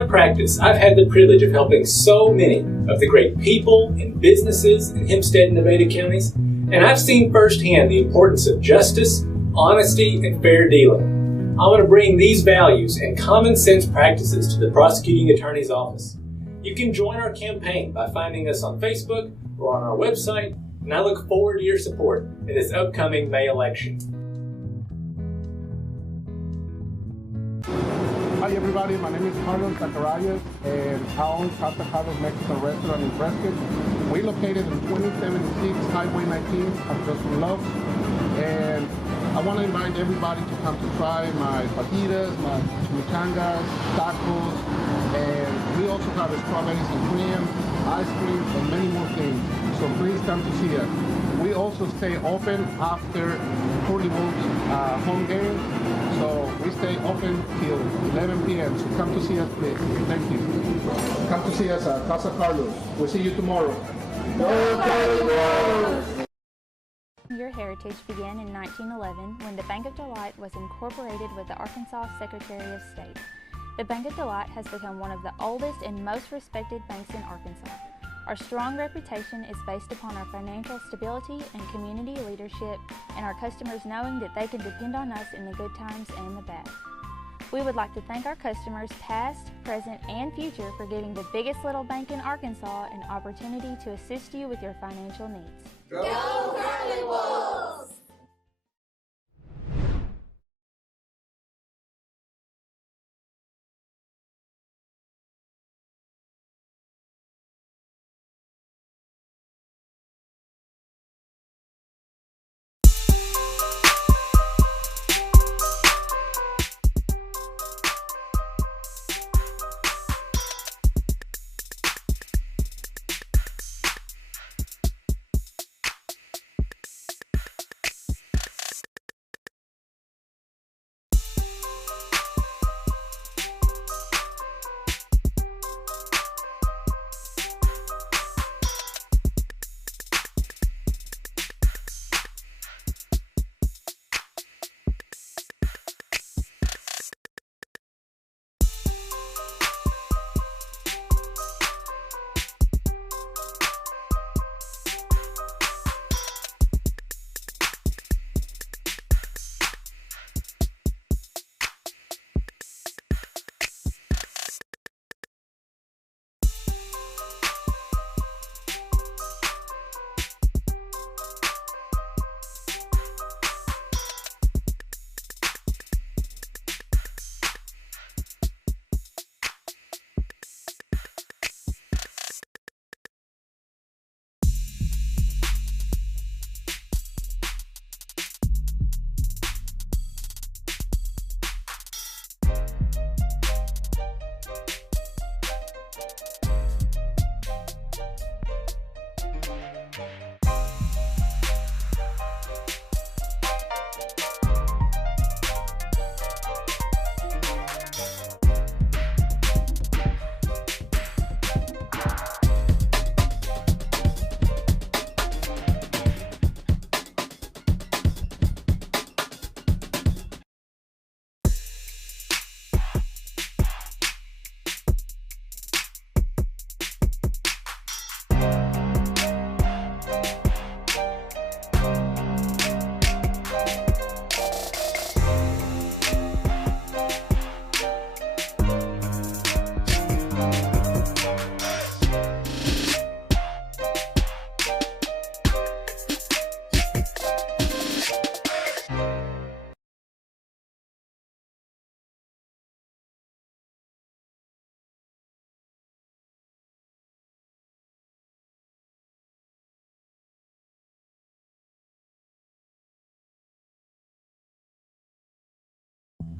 In practice, I've had the privilege of helping so many of the great people and businesses in Hempstead and Nevada counties, and I've seen firsthand the importance of justice, honesty, and fair dealing. I want to bring these values and common sense practices to the prosecuting attorney's office. You can join our campaign by finding us on Facebook or on our website, and I look forward to your support in this upcoming May election. Hi everybody, my name is Carlos Zacharias and I own Casa Carlos Mexican Restaurant in Prescott. We're located in 2076 Highway 19 across from Love's, and I want to invite everybody to come to try my fajitas, my chimichangas, tacos, and we also have strawberries and cream, ice cream, and many more things. So please come to see us. We also stay open after Curly Wolves home game. So we stay open till 11 p.m. So come to see us, please. Thank you. Come to see us at Casa Carlos. We'll see you tomorrow. Your heritage began in 1911 when the Bank of Delight was incorporated with the Arkansas Secretary of State. The Bank of Delight has become one of the oldest and most respected banks in Arkansas. Our strong reputation is based upon our financial stability and community leadership, and our customers knowing that they can depend on us in the good times and the bad. We would like to thank our customers past, present, and future for giving the biggest little bank in Arkansas an opportunity to assist you with your financial needs. Go Curly Wolves!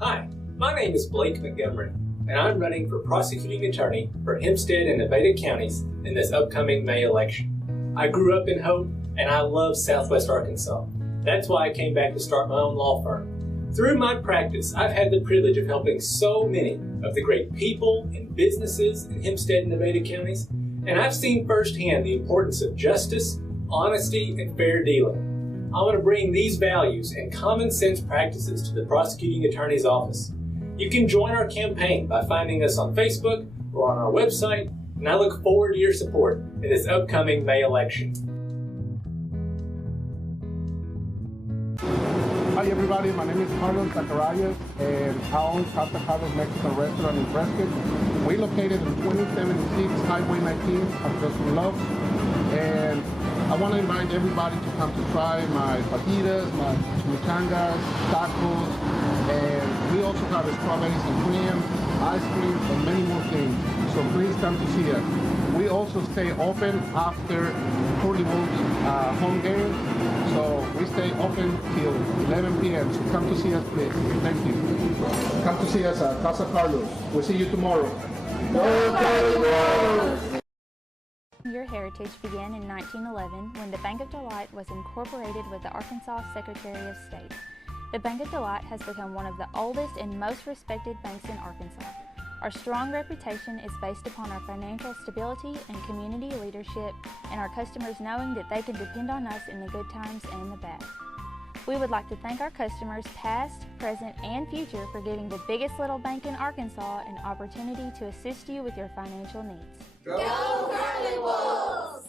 Hi, my name is Blake Montgomery, and I'm running for prosecuting attorney for Hempstead and Nevada counties in this upcoming May election. I grew up in Hope, and I love Southwest Arkansas. That's why I came back to start my own law firm. Through my practice, I've had the privilege of helping so many of the great people and businesses in Hempstead and Nevada counties, and I've seen firsthand the importance of justice, honesty, and fair dealing. I want to bring these values and common sense practices to the prosecuting attorney's office. You can join our campaign by finding us on Facebook or on our website, and I look forward to your support in this upcoming May election. Hi everybody, my name is Carlos Zacharias and I own Casa Carlos Mexican Restaurant in Prescott. We're located in 2076 Highway 19 across from Love. And I want to invite everybody to come to try my fajitas, my chimichangas, tacos, and we also have strawberries and cream, ice cream, and many more things. So please come to see us. We also stay open after Curly Wolves home game. So we stay open till 11 p.m. So come to see us, please. Thank you. Come to see us at Casa Carlos. We'll see you tomorrow. Go Carlos! Your heritage began in 1911 when the Bank of Delight was incorporated with the Arkansas Secretary of State. The Bank of Delight has become one of the oldest and most respected banks in Arkansas. Our strong reputation is based upon our financial stability and community leadership, and our customers knowing that they can depend on us in the good times and the bad. We would like to thank our customers past, present, and future for giving the biggest little bank in Arkansas an opportunity to assist you with your financial needs. Go Curly Wolves!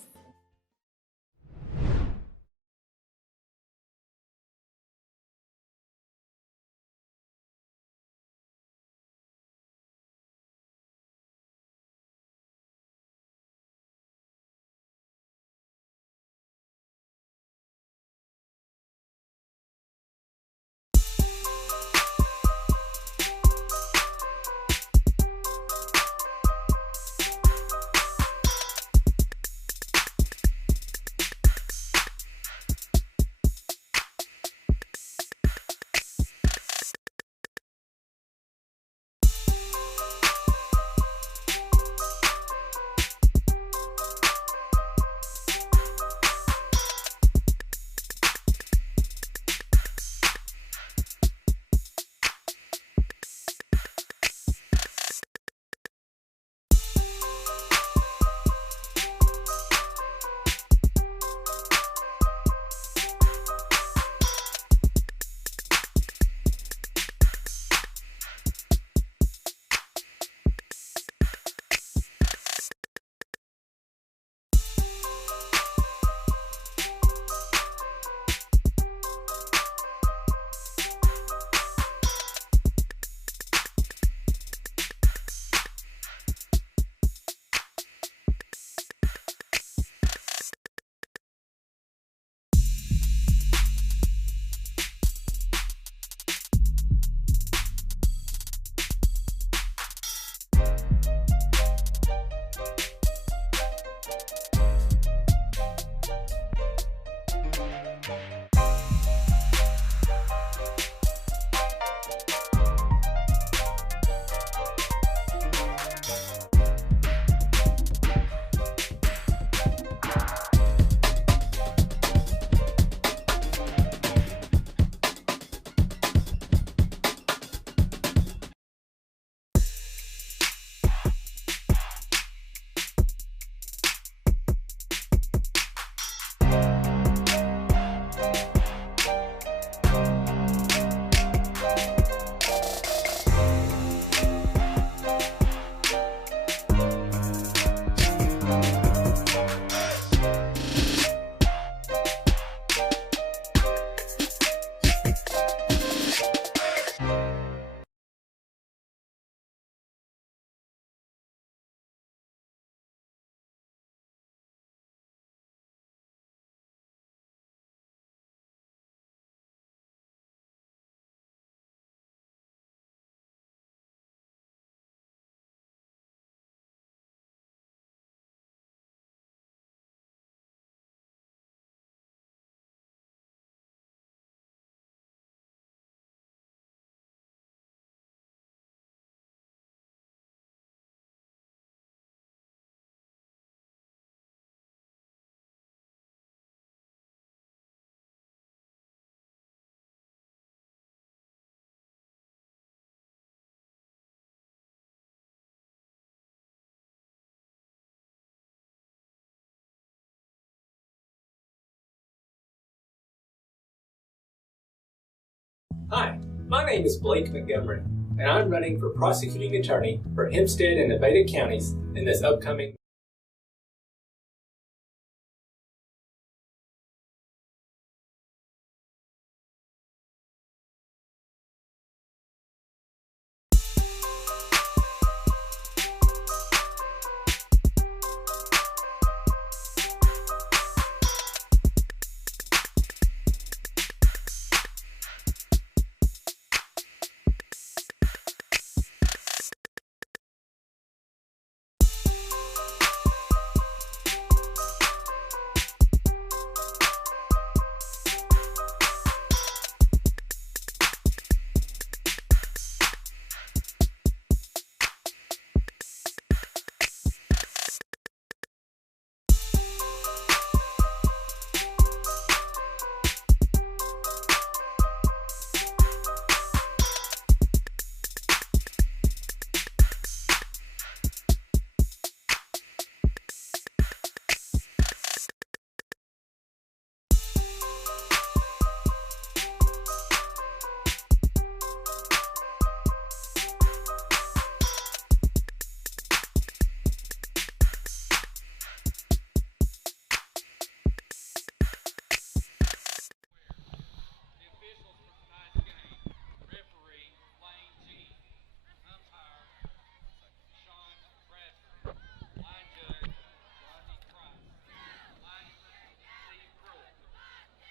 Hi, my name is Blake Montgomery, and I'm running for prosecuting attorney for Hempstead and Nevada counties in this upcoming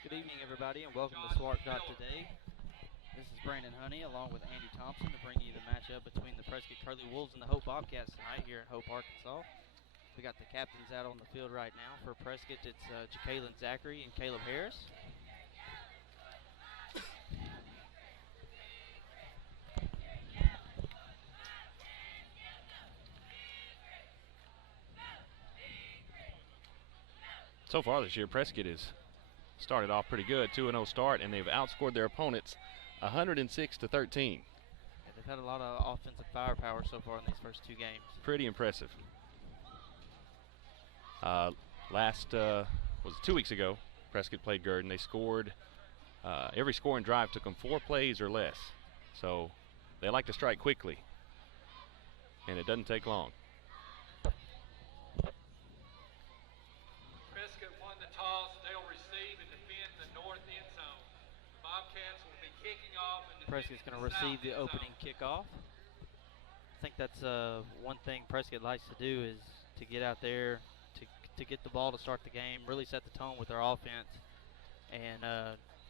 Good evening, everybody, and welcome to Swart Dot Today. This is Brandon Honey, along with Andy Thompson, to bring you the matchup between the Prescott Curly Wolves and the Hope Bobcats tonight here in Hope, Arkansas. We got the captains out on the field right now. For Prescott, it's Jacalyn Zachary and Caleb Harris. So far this year, Prescott has started off pretty good, 2-0 start, and they've outscored their opponents 106-13. Yeah, they've had a lot of offensive firepower so far in these first two games. Pretty impressive. Was 2 weeks ago, Prescott played Gurdon. They scored, every scoring drive took them 4 plays or less. So they like to strike quickly, and it doesn't take long. Prescott won the toss. They'll receive and defend the north end zone. The Bobcats will be kicking off. And Prescott's going to receive the opening kickoff. I think that's one thing Prescott likes to do is to get out there, to get the ball to start the game, really set the tone with their offense. And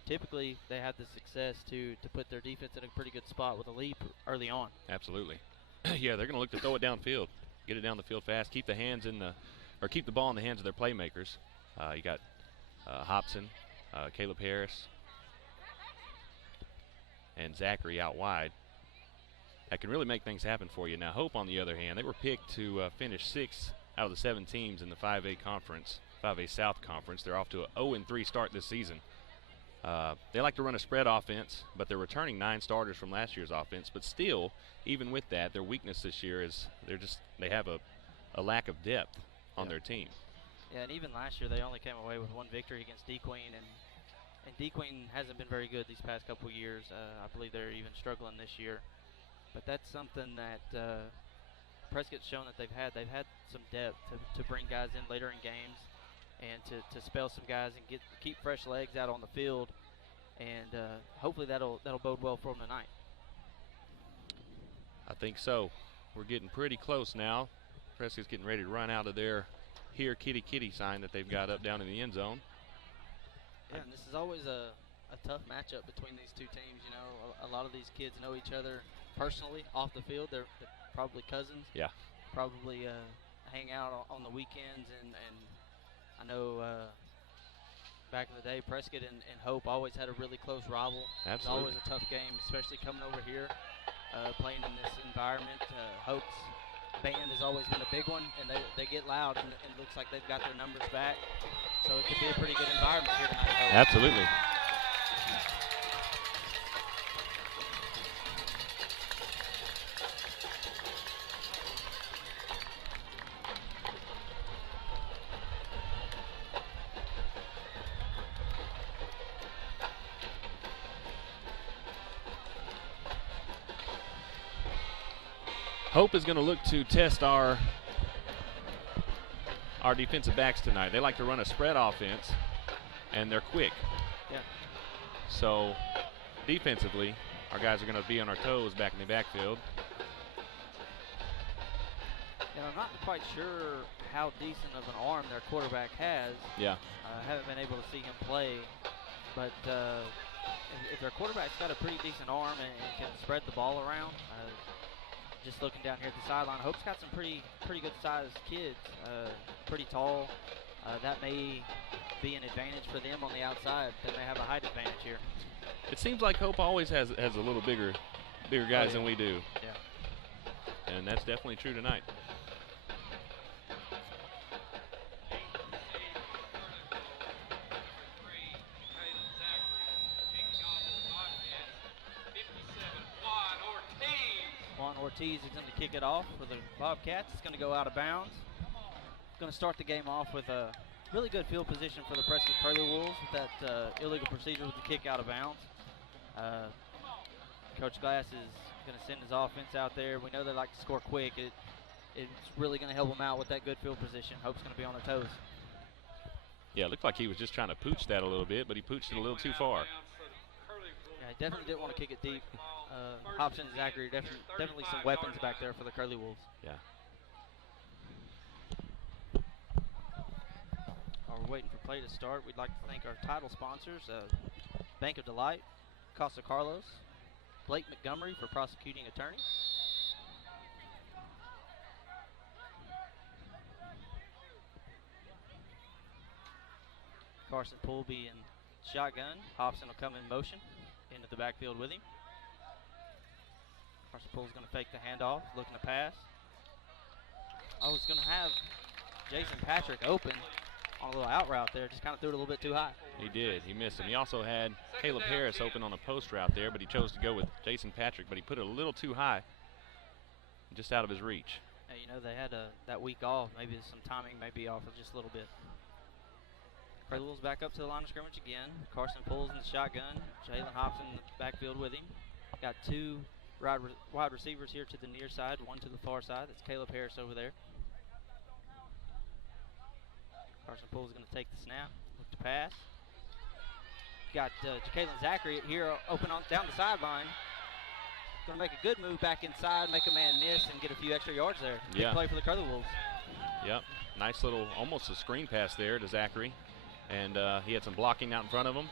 typically they have the success to put their defense in a pretty good spot with a lead early on. Absolutely. Yeah, they're going to look to throw it downfield, get it down the field fast, keep the hands in the, or keep the ball in the hands of their playmakers. You got Hobson, Caleb Harris, and Zachary out wide. That can really make things happen for you. Now, Hope, on the other hand, they were picked to finish 6th out of the 7 teams in the 5A conference, 5A South Conference. They're off to a 0-3 start this season. They like to run a spread offense, but they're returning 9 starters from last year's offense. But still, even with that, their weakness this year is they have a lack of depth on their team. Yeah, and even last year they only came away with 1 victory against D-Queen, and D-Queen hasn't been very good these past couple years. I believe they're even struggling this year. But that's something that Prescott's shown that they've had some depth to bring guys in later in games and to spell some guys and keep fresh legs out on the field, and hopefully that'll bode well for them tonight. I think so. We're getting pretty close now. Prescott's getting ready to run out of their "Here Kitty Kitty" sign that they've got up down in the end zone. Yeah, and this is always a tough matchup between these two teams. You know, a lot of these kids know each other personally off the field. They're probably cousins. Yeah. Probably hang out on the weekends, and I know back in the day, Prescott and Hope always had a really close rival. Absolutely. It was always a tough game, especially coming over here, playing in this environment. Hope's band has always been a big one, and they get loud, and it looks like they've got their numbers back. So it could be a pretty good environment here tonight. Absolutely. Hope is going to look to test our defensive backs tonight. They like to run a spread offense, and they're quick. Yeah. So defensively, our guys are going to be on our toes back in the backfield. And I'm not quite sure how decent of an arm their quarterback has. Yeah. I haven't been able to see him play, but if their quarterback's got a pretty decent arm and can spread the ball around, just looking down here at the sideline, Hope's got some pretty good sized kids, pretty tall. That may be an advantage for them on the outside. They may have a height advantage here. It seems like Hope always has a little bigger guys than we do. Yeah. And that's definitely true tonight. Ortiz is going to kick it off for the Bobcats. It's going to go out of bounds. Going to start the game off with a really good field position for the Prescott Curly Wolves with that illegal procedure with the kick out of bounds. Coach Glass is going to send his offense out there. We know they like to score quick. It's really going to help them out with that good field position. Hope's going to be on their toes. Yeah, it looked like he was just trying to pooch that a little bit, but he pooched it a little too far. Yeah, he definitely didn't want to kick it deep. Hobson and Zachary, definitely some weapons back there for the Curly Wolves. Yeah. While we're waiting for play to start, we'd like to thank our title sponsors, Bank of Delight, Costa Carlos, Blake Montgomery for prosecuting attorney. Carson Poolby in shotgun. Hobson will come in motion into the backfield with him. Carson Pool's going to fake the handoff, looking to pass. I was going to have Jason Patrick open on a little out route there, just kind of threw it a little bit too high. He did. He missed him. He also had Caleb Harris open on a post route there, but he chose to go with Jason Patrick, but he put it a little too high, just out of his reach. Hey, you know, they had that week off. Maybe some timing may be off just a little bit. Curly Wolves back up to the line of scrimmage again. Carson Pools in the shotgun. Jalen Hobson in the backfield with him. Got two wide receivers here to the near side, one to the far side. That's Caleb Harris over there. Carson Pools is going to take the snap, look to pass. Got Ja'Kalen Zachary here open on down the sideline. Going to make a good move back inside, make a man miss, and get a few extra yards there. Big play for the Curly Wolves. Yep, nice little, almost a screen pass there to Zachary. And he had some blocking out in front of him.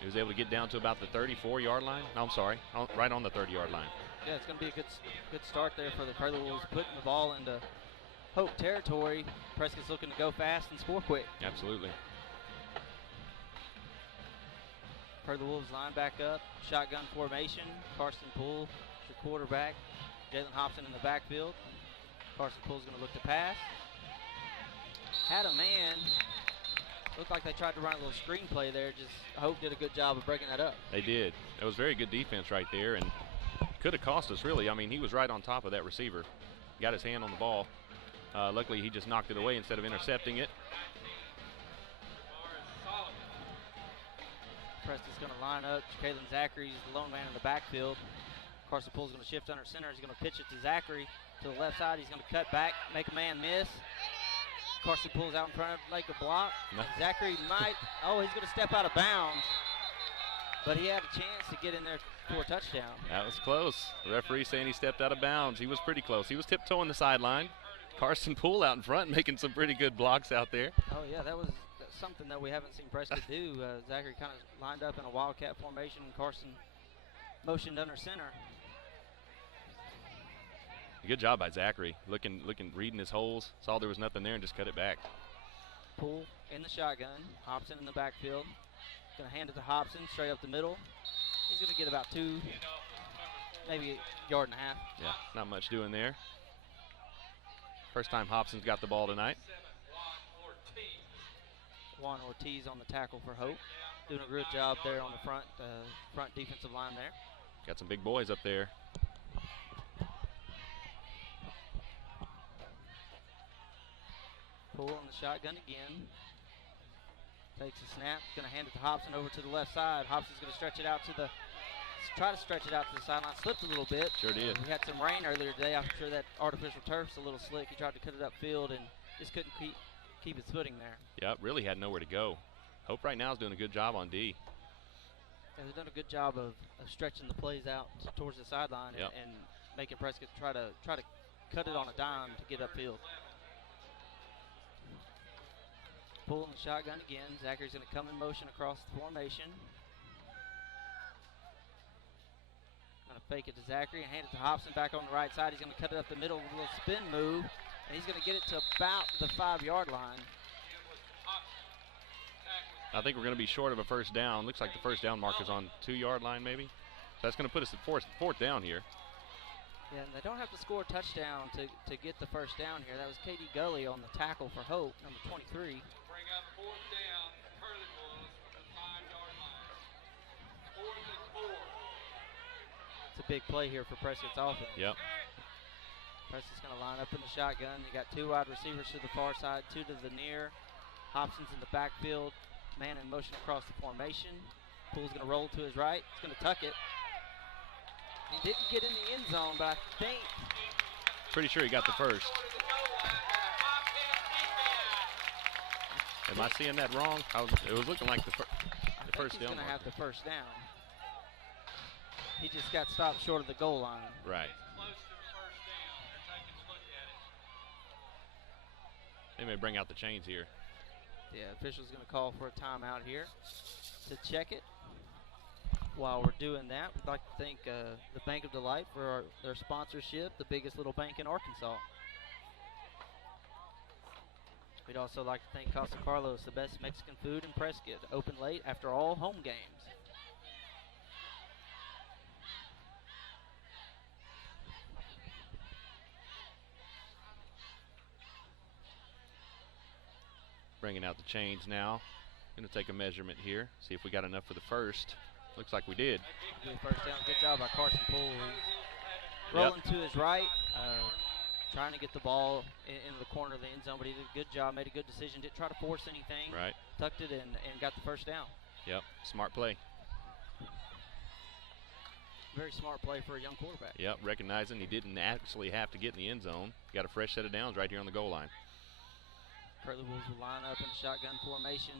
He was able to get down to about the 34-yard line. No, I'm sorry, right on the 30-yard line. Yeah, it's going to be a good start there for the Curly Wolves, putting the ball into Hope territory. Prescott's looking to go fast and score quick. Absolutely. Curly Wolves line back up, shotgun formation. Carson Poole, your quarterback. Jalen Hobson in the backfield. Carson Poole's going to look to pass. Had a man. Looked like they tried to run a little screenplay there. Just Hope did a good job of breaking that up. They did. That was very good defense right there, and could have cost us, really. I mean, he was right on top of that receiver. Got his hand on the ball. Luckily, he just knocked it away instead of intercepting it. Preston's going to line up. Ja'Kalen Zachary's the lone man in the backfield. Carson Poole's going to shift under center. He's going to pitch it to Zachary to the left side. He's going to cut back, make a man miss. Carson Poole's out in front of make a block. No. Zachary might, he's going to step out of bounds. But he had a chance to get in there for a touchdown. That was close. The referee saying he stepped out of bounds. He was pretty close. He was tiptoeing the sideline. Carson Poole out in front making some pretty good blocks out there. Oh, yeah, that's something that we haven't seen Prescott do. Zachary kind of lined up in a wildcat formation, and Carson motioned under center. Good job by Zachary. Reading his holes. Saw there was nothing there and just cut it back. Poole in the shotgun. Hobson in the backfield. Going to hand it to Hobson straight up the middle. He's going to get about 2, maybe a yard and a half. Yeah, not much doing there. First time Hobson's got the ball tonight. Juan Ortiz on the tackle for Hope. Doing a good job there on the front defensive line there. Got some big boys up there. Poole on the shotgun again. Takes a snap. Going to hand it to Hobson over to the left side. Hobson's going to stretch it out to the try to stretch it out to the sideline. Slipped a little bit. Sure did. We had some rain earlier today. I'm sure that artificial turf's a little slick. He tried to cut it upfield and just couldn't keep his footing there. Yep, really had nowhere to go. Hope right now is doing a good job on D. And they've done a good job of stretching the plays out towards the sideline and making Prescott try to cut it on a dime to get upfield. Pulling the shotgun again. Zachary's going to come in motion across the formation. Going to fake it to Zachary and hand it to Hobson back on the right side. He's going to cut it up the middle with a little spin move, and he's going to get it to about the 5-yard line. I think we're going to be short of a first down. Looks like the first down mark is on 2-yard line maybe. So that's going to put us at fourth down here. Yeah, and they don't have to score a touchdown to get the first down here. That was K.D. Gully on the tackle for Hope, number 23. Bring up fourth down, Curly Wolves from the 5-yard line. 4th and 4. It's a big play here for Prescott's offense. Yep. Prescott's going to line up in the shotgun. You got 2 wide receivers to the far side, 2 to the near. Hobson's in the backfield, man in motion across the formation. Poole's going to roll to his right. He's going to tuck it. He didn't get in the end zone, but I think. Pretty sure he got the first. Am I seeing that wrong? It was looking like the first down. He's going to have the first down. He just got stopped short of the goal line. Right. Close to the first down. They're taking a look at it. They may bring out the chains here. Yeah, official's going to call for a timeout here to check it. While we're doing that, we'd like to thank the Bank of Delight for their sponsorship, the biggest little bank in Arkansas. We'd also like to thank Casa Carlos, the best Mexican food in Prescott, open late after all home games. Bringing out the chains now. Going to take a measurement here, see if we got enough for the first. Looks like we did. First down. Good job by Carson Poole. Rolling to his right, trying to get the ball into the corner of the end zone, but he did a good job, made a good decision, didn't try to force anything. Right. Tucked it and got the first down. Yep, smart play. Very smart play for a young quarterback. Yep, recognizing he didn't actually have to get in the end zone. Got a fresh set of downs right here on the goal line. Curly Wolves will line up in shotgun formation.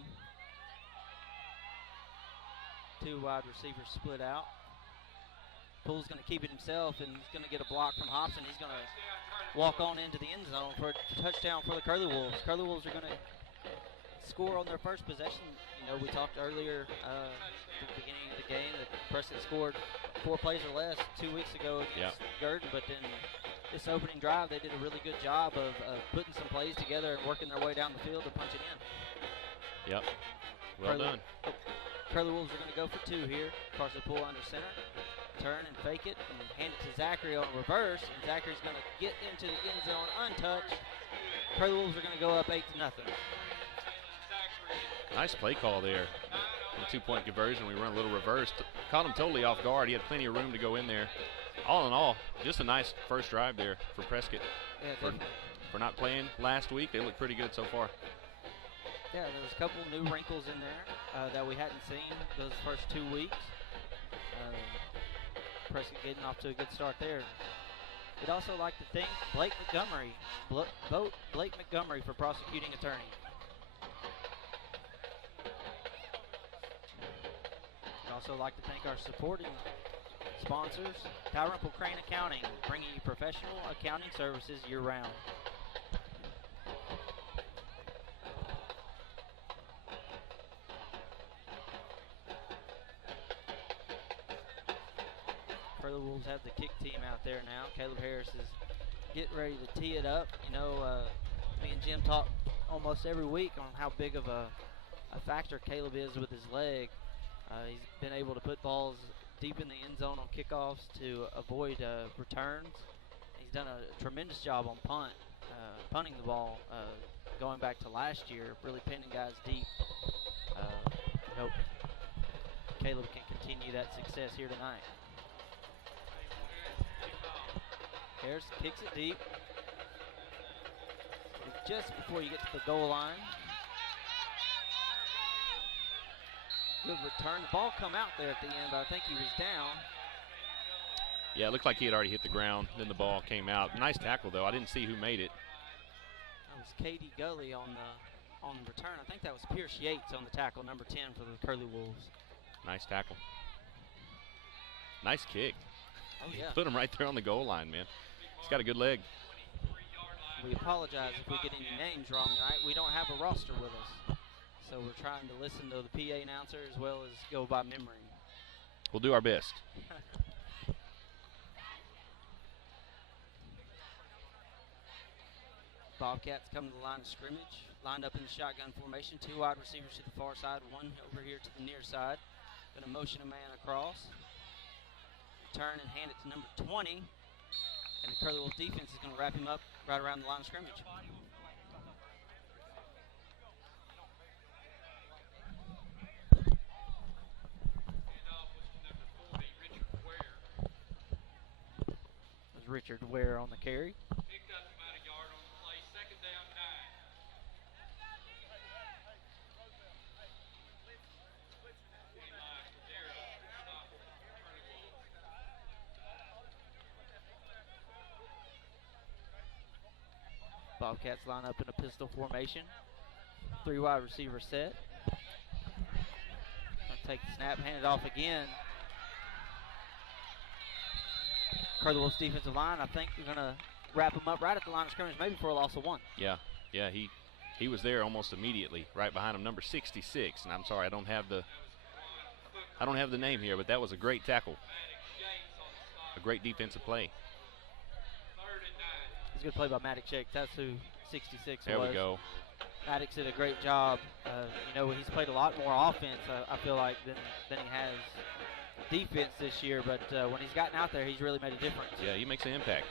2 wide receivers split out. Poole's going to keep it himself, and he's going to get a block from Hobson. He's going to walk on into the end zone for a touchdown for the Curly Wolves. Curly Wolves are going to score on their first possession. You know, we talked earlier at the beginning of the game that Prescott scored 4 plays or less 2 weeks ago against Gurdon, but then this opening drive, they did a really good job of putting some plays together and working their way down the field to punch it in. Yep, well done. Curly Wolves are going to go for 2 here. Carson Poole under center. Turn and fake it and hand it to Zachary on reverse. And Zachary's going to get into the end zone untouched. Curly Wolves are going to go up 8-0. Nice play call there. The 2-point conversion, we run a little reverse. Caught him totally off guard. He had plenty of room to go in there. All in all, just a nice first drive there for Prescott. Yeah, for not playing last week, they look pretty good so far. Yeah, there's a couple new wrinkles in there that we hadn't seen those first 2 weeks. Prescott getting off to a good start there. We'd also like to thank Blake Montgomery. Vote Blake Montgomery for prosecuting attorney. We'd also like to thank our supporting sponsors, Dalrymple Crane Accounting, bringing you professional accounting services year-round. The Wolves have the kick team out there now. Caleb Harris is getting ready to tee it up. You know, me and Jim talk almost every week on how big of a factor Caleb is with his leg. He's been able to put balls deep in the end zone on kickoffs to avoid returns. He's done a tremendous job on punting the ball, going back to last year, really pinning guys deep. Hope Caleb can continue that success here tonight. Harris kicks it deep. Just before you get to the goal line. Good return. The ball come out there at the end, but I think he was down. Yeah, it looked like he had already hit the ground. Then the ball came out. Nice tackle, though. I didn't see who made it. That was Katie Gully on the return. I think that was Pierce Yates on the tackle, number 10 for the Curly Wolves. Nice tackle. Nice kick. Oh, yeah. Put him right there on the goal line, man. He's got a good leg. We apologize if we get any names wrong tonight. We don't have a roster with us. So we're trying to listen to the PA announcer as well as go by memory. We'll do our best. Bobcats come to the line of scrimmage, lined up in the shotgun formation. 2 wide receivers to the far side, 1 over here to the near side. Going to motion a man across. Turn and hand it to number 20. And the Curly Wolf defense is going to wrap him up right around the line of scrimmage. There's Richard Ware on the carry. Picked up about a yard on the play. 2nd down, 9. Bobcats line up in a pistol formation. 3 wide receiver set. Gonna take the snap, hand it off again. Curly Wolves defensive line, I think we're gonna wrap him up right at the line of scrimmage, maybe for a loss of 1. Yeah, he was there almost immediately, right behind him, number 66. And I'm sorry, I don't have the name here, but that was a great tackle. A great defensive play. It's a good play by Maddox Shakes. That's who 66 There was. we go. Maddox did a great job. He's played a lot more offense, I feel like, than he has defense this year. But when he's gotten out there, he's really made a difference. Yeah, he makes an impact.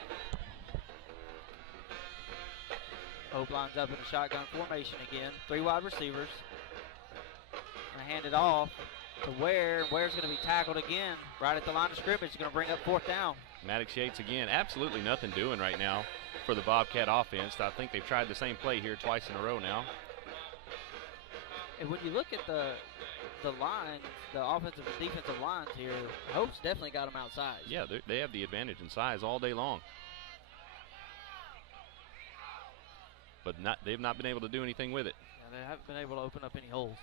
Hope lines up in a shotgun formation again. 3 wide receivers. Gonna hand it off to Ware. Ware's gonna be tackled again right at the line of scrimmage. He's gonna bring up 4th down. Maddox Yates again, absolutely nothing doing right now for the Bobcat offense. I think they've tried the same play here twice in a row now. And when you look at the lines, the offensive and defensive lines here, Hope's definitely got them outside. Yeah, they have the advantage in size all day long. But they've not been able to do anything with it. Yeah, they haven't been able to open up any holes.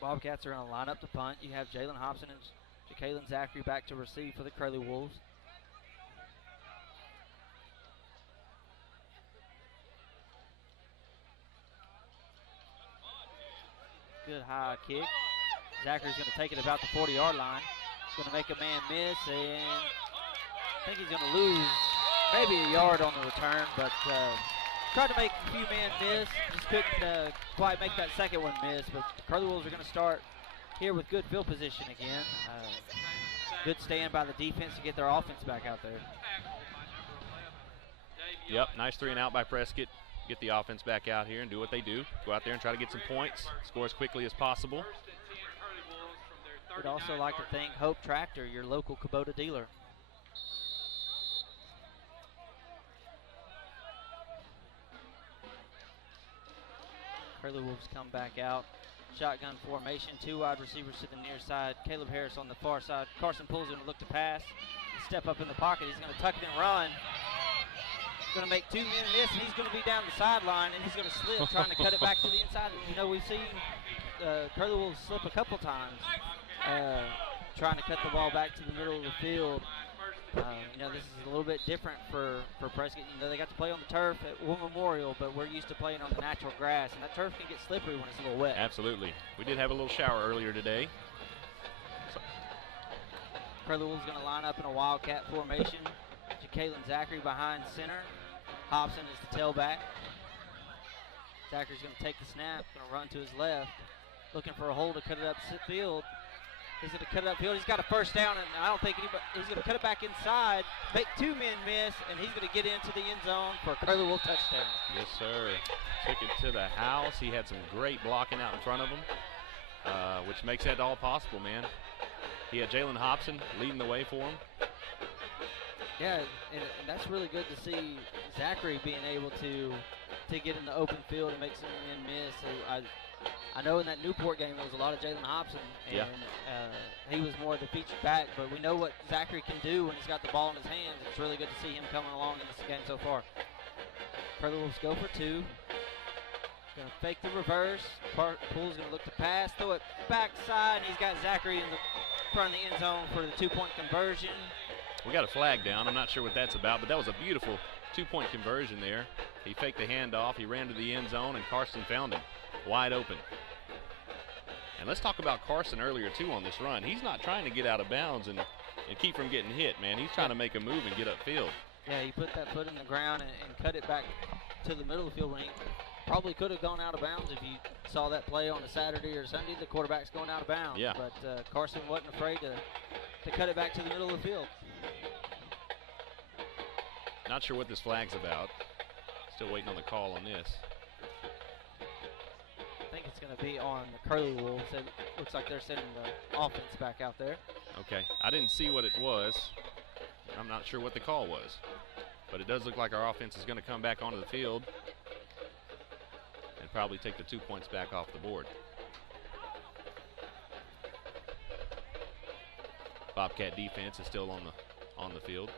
Bobcats are going to line up to punt. You have Jalen Hobson and Ja'Kalen Zachary back to receive for the Curly Wolves. Good high kick. Zachary's going to take it about the 40-yard line. He's going to make a man miss, and I think he's going to lose maybe a yard on the return, but tried to make a few men miss. Just couldn't quite make that second one miss, but the Curly Wolves are going to start here with good field position again. Good stand by the defense to get their offense back out there. Yep, nice 3 and out by Prescott. Get the offense back out here and do what they do. Go out there and try to get some points, score as quickly as possible. We'd also like to thank Hope Tractor, your local Kubota dealer. Curly Wolves come back out. Shotgun formation, 2 wide receivers to the near side. Caleb Harris on the far side. Carson Poole's going to look to pass. Step up in the pocket. He's going to tuck it and run. He's going to make 2 men miss, and he's going to be down the sideline, and he's going to slip, trying to cut it back to the inside. We've seen Curly Wolves slip a couple times, trying to cut the ball back to the middle of the field. This is a little bit different for Prescott. They got to play on the turf at War Memorial, but we're used to playing on the natural grass, and that turf can get slippery when it's a little wet. Absolutely. We did have a little shower earlier today. Curly Wolves going to line up in a Wildcat formation. Ja'Kalen Zachary behind center. Hobson is the tailback. Zachary's going to take the snap, going to run to his left, looking for a hole to cut it up field. He's going to cut it upfield. He's got a first down, and I don't think anybody. He's going to cut it back inside, make 2 men miss, and he's going to get into the end zone for a Curly Wolf touchdown. Yes, sir. Took it to the house. He had some great blocking out in front of him, which makes that all possible, man. He had Jalen Hobson leading the way for him. Yeah, and that's really good to see Zachary being able to get in the open field and make some men miss. So I know in that Newport game there was a lot of Jalen Hobson, and he was more the featured back, but we know what Zachary can do when he's got the ball in his hands. It's really good to see him coming along in this game so far. Curly Wolves go for two. Going to fake the reverse. Poole's going to look to pass, throw it backside, and he's got Zachary in the front of the end zone for the two-point conversion. We got a flag down. I'm not sure what that's about, but that was a beautiful two-point conversion there. He faked the handoff. He ran to the end zone, and Carson found him wide open. And let's talk about Carson earlier, too, on this run. He's not trying to get out of bounds and keep from getting hit, man. He's trying to make a move and get upfield. Yeah, he put that foot in the ground and cut it back to the middle of the field. When he probably could have gone out of bounds if you saw that play on a Saturday or Sunday. The quarterback's going out of bounds. Yeah. But Carson wasn't afraid to cut it back to the middle of the field. Not sure what this flag's about. Still waiting on the call on this. I think it's going to be on the Curly Wolves. It looks like they're sending the offense back out there. Okay, I didn't see what it was. I'm not sure what the call was. But it does look like our offense is going to come back onto the field and probably take the 2 points back off the board. Bobcat defense is still on the field.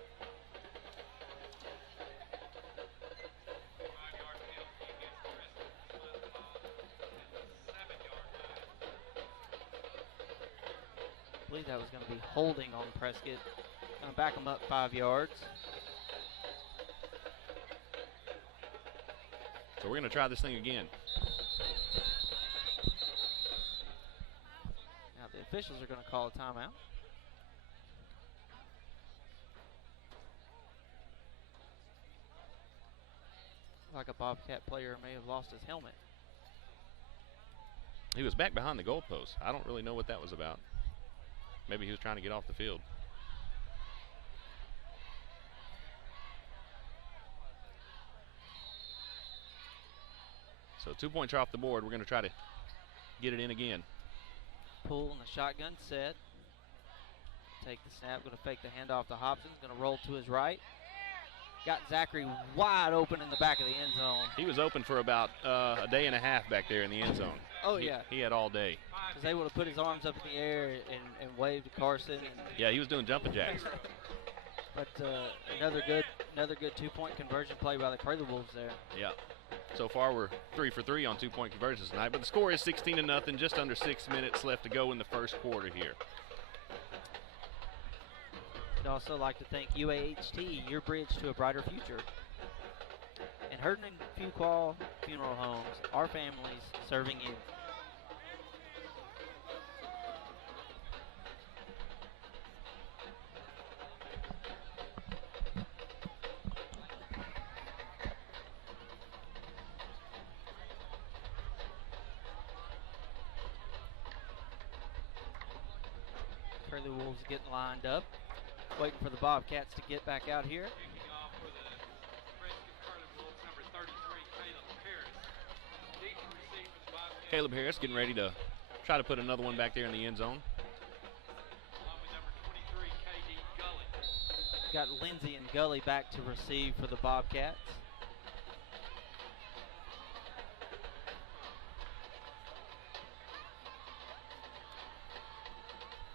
I believe that was going to be holding on Prescott. Going to back him up 5 yards. So we're going to try this thing again. Now the officials are going to call a timeout. Like a Bobcat player may have lost his helmet. He was back behind the goalpost. I don't really know what that was about. Maybe he was trying to get off the field. So 2 points are off the board. We're going to try to get it in again. Poole in the shotgun set. Take the snap. Going to fake the handoff to Hobson. Going to roll to his right. Got Zachary wide open in the back of the end zone. He was open for about a day and a half back there in the end zone. Oh, yeah. He had all day. Was able to put his arms up in the air and wave to Carson. Yeah, he was doing jumping jacks. But another good 2-point conversion play by the Curly Wolves there. Yeah. So far, we're 3 for 3 on 2-point conversions tonight, but the score is 16-0, just under 6 minutes left to go in the first quarter here. I'd also like to thank UAHT, your bridge to a brighter future. And Hurden and Fuqua Funeral Homes, our families serving you. Curly Wolves getting lined up, waiting for the Bobcats to get back out here. Kicking off for the Prescott Curly Wolves, number 33, Caleb Harris. Deep receive for the Bobcats. Caleb Harris getting ready to try to put another one back there in the end zone. Along with number 23, KD Gully. Got Lindsey and Gully back to receive for the Bobcats.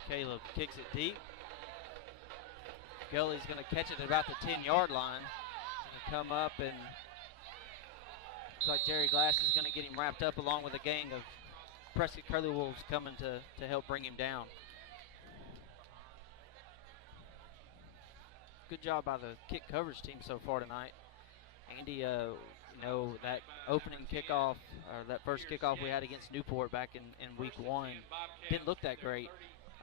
Caleb kicks it deep. Gully's going to catch it at about the 10-yard line. He's going to come up, and looks like Jerry Glass is going to get him wrapped up along with a gang of Prescott Curly Wolves coming to help bring him down. Good job by the kick coverage team so far tonight. Andy, you know, that opening kickoff, or that first kickoff we had against Newport back in week 1 didn't look that great.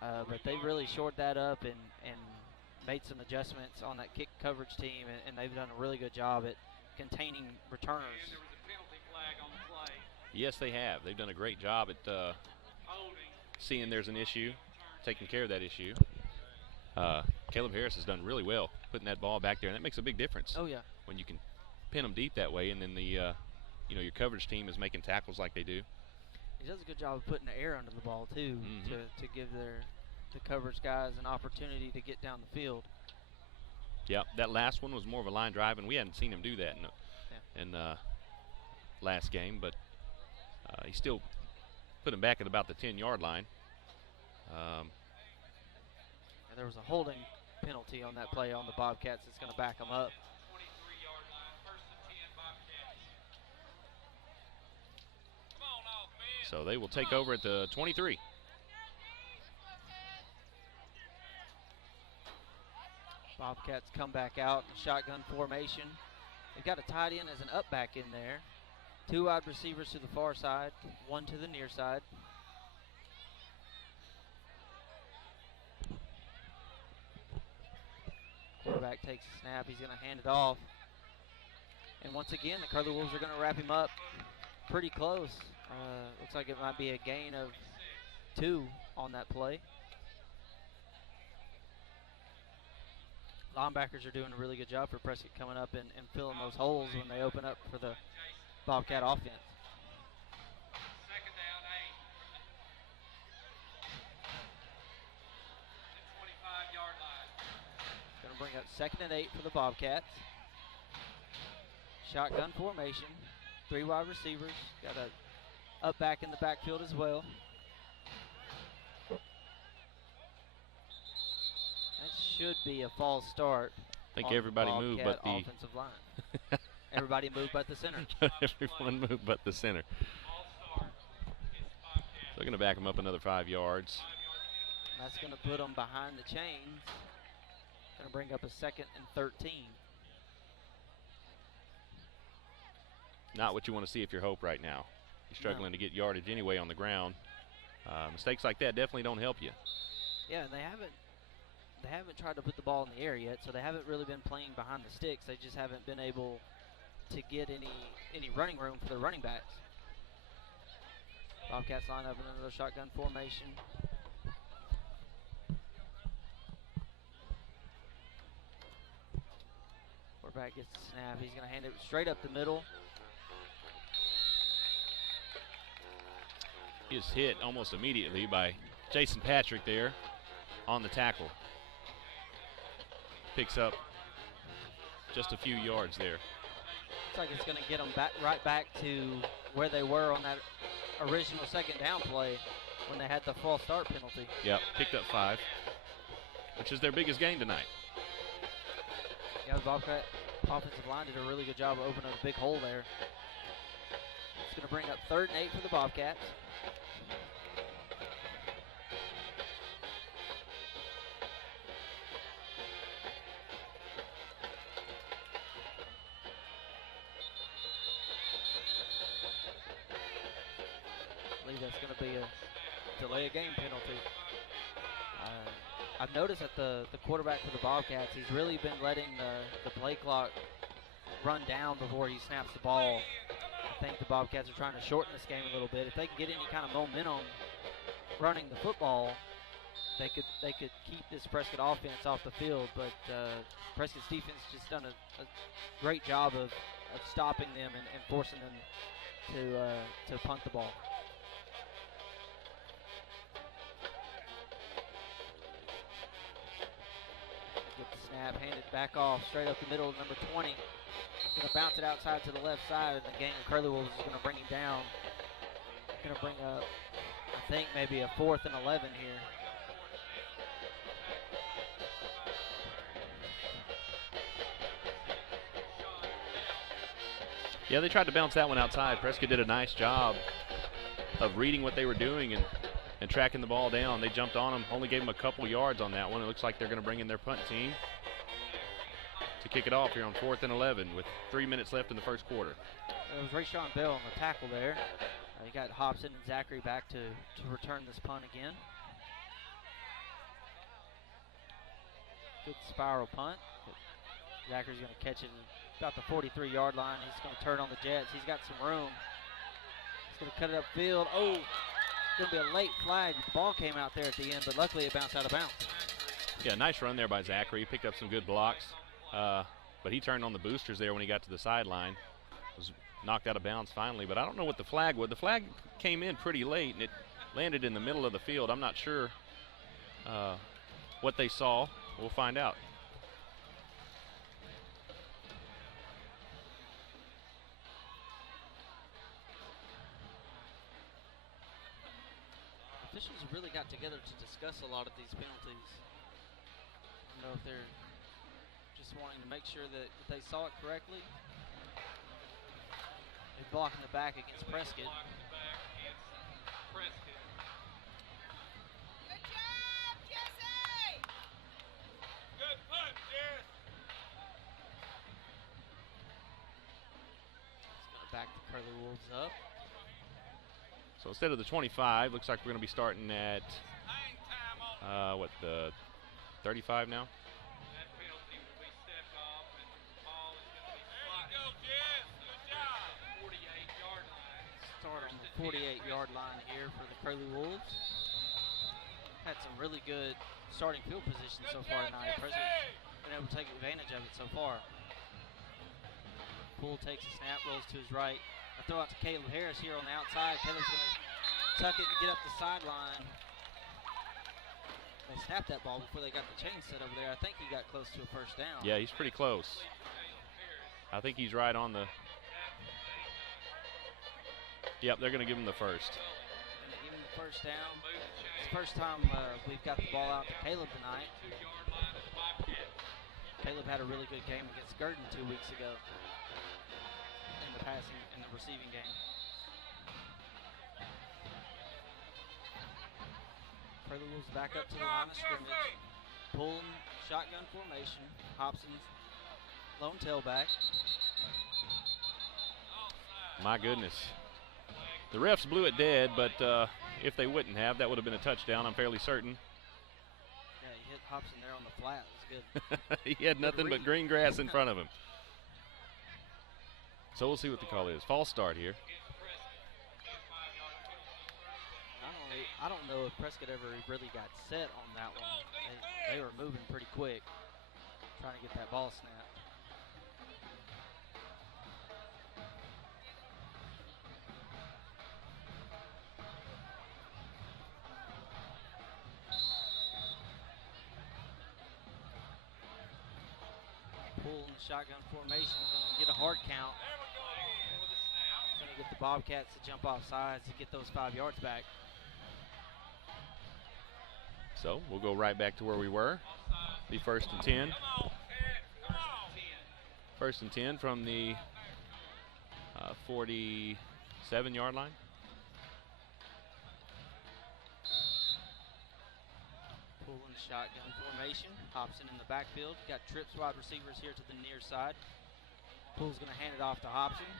But they really shored that up and made some adjustments on that kick coverage team, and they've done a really good job at containing returners. And there was a penalty flag on the play. Yes, they have. They've done a great job at Holding. seeing there's an issue, taking care of that issue. Caleb Harris has done really well putting that ball back there, and that makes a big difference. Oh, yeah. When you can pin them deep that way, and then the your coverage team is making tackles like they do. He does a good job of putting the air under the ball, too, to give the coverage guys an opportunity to get down the field. Yeah, that last one was more of a line drive, and we hadn't seen him do that in last game, but he still put him back at about the 10-yard line. And there was a holding penalty on that play on the Bobcats that's going to back them up. 23-yard line, first and 10 Bobcats. Come on, offense. So they will take over at the 23. Bobcats come back out in shotgun formation. They've got a tight end as an up back in there. 2 wide receivers to the far side, 1 to the near side. Quarterback takes a snap. He's going to hand it off. And once again, the Curly Wolves are going to wrap him up pretty close. Looks like it might be a gain of 2 on that play. Linebackers are doing a really good job for Prescott coming up and filling those holes when they open up for the Bobcat offense. Second down, 8. 25-yard line. Going to bring up 2nd and 8 for the Bobcats. Shotgun formation. 3 wide receivers. Got a up back in the backfield as well. That should be a false start. I think everybody moved but the offensive line. Everybody moved but the center. Everyone moved but the center. So they're going to back him up another 5 yards. That's going to put them behind the chains. Going to bring up a 2nd and 13. Not what you want to see if you're Hope right now. You're struggling to get yardage anyway on the ground. Mistakes like that definitely don't help you. Yeah, and they haven't tried to put the ball in the air yet, so they haven't really been playing behind the sticks. They just haven't been able to get any running room for their running backs. Bobcats line up in another shotgun formation. Quarterback gets the snap. He's going to hand it straight up the middle. He is hit almost immediately by Jason Patrick there on the tackle. Picks up just a few yards there. Looks like it's going to get them right back to where they were on that original 2nd down play when they had the false start penalty. Yep, picked up 5, which is their biggest gain tonight. Yeah, the Bobcat offensive line did a really good job of opening a big hole there. It's going to bring up 3rd and 8 for the Bobcats. I believe that's going to be a delay of game penalty. I've noticed that the quarterback for the Bobcats, he's really been letting the play clock run down before he snaps the ball. I think the Bobcats are trying to shorten this game a little bit. If they can get any kind of momentum running the football, they could keep this Prescott offense off the field. But Prescott's defense just done a great job of stopping them and forcing them to punt the ball. Get the snap, handed back off, straight up the middle of number 20. Going to bounce it outside to the left side, and the gang of Curly Wolves is going to bring him down. Going to bring up, I think, maybe a 4th and 11 here. Yeah, they tried to bounce that one outside. Prescott did a nice job of reading what they were doing and tracking the ball down. They jumped on them, only gave them a couple yards on that one. It looks like they're going to bring in their punt team to kick it off here on 4th and 11 with 3 minutes left in the first quarter. It was Rayshawn Bell on the tackle there. You got Hobson and Zachary back to return this punt again. Good spiral punt. Zachary's going to catch it about the 43-yard line. He's going to turn on the Jets. He's got some room. He's going to cut it upfield. Oh, it's going to be a late flag. The ball came out there at the end, but luckily it bounced out of bounds. Yeah, nice run there by Zachary. He picked up some good blocks. But he turned on the boosters there when he got to the sideline. Was knocked out of bounds finally, but I don't know what the flag was. The flag came in pretty late, and it landed in the middle of the field. I'm not sure what they saw. We'll find out. officials have really got together to discuss a lot of these penalties. I don't know if they're just wanting to make sure that they saw it correctly. They're blocking the back against Prescott. Good job, Jesse! Good punt, Jess. It's going to back the Curly Wolves up. So instead of the 25, looks like we're going to be starting at, Hang time on the 35 now? that penalty will be stepped off, and the ball is going to be flying. There you go, Jess. Good job. 48-yard line. Start on the 48-yard line here for the Curly Wolves. Had some really good starting field position so far tonight. President's been able to take advantage of it so far. Poole takes a snap, rolls to his right. A throw out to Caleb Harris here on the outside. Caleb's going to tuck it and get up the sideline. They snapped that ball before they got the chain set over there. I think he got close to a first down. Yeah, he's pretty close. I think he's right on the. Yep, they're going to give him the first. Going to give him the first down. It's the first time we've got the ball out to Caleb tonight. Caleb had a really good game against Gurdon 2 weeks ago in the passing and the receiving game. Curly Wolves back up to the line of scrimmage. Pulling shotgun formation. Hobson's lone tailback. My goodness. The refs blew it dead, but if they wouldn't have, that would have been a touchdown, I'm fairly certain. Yeah, he hit Hobson there on the flat. It was good. He had nothing but green grass in front of him. So we'll see what the call is. False start here. I don't know if Prescott ever really got set on that one. They were moving pretty quick, trying to get that ball snapped. Pull in the shotgun formation, going to get a hard count. Going to get the Bobcats to jump off sides to get those 5 yards back. So we'll go right back to where we were. Be 1st and 10. 1st and 10 from the 47-yard line. Pulling shotgun formation. Hobson in the backfield. Got trips wide receivers here to the near side. Poole's going to hand it off to Hobson.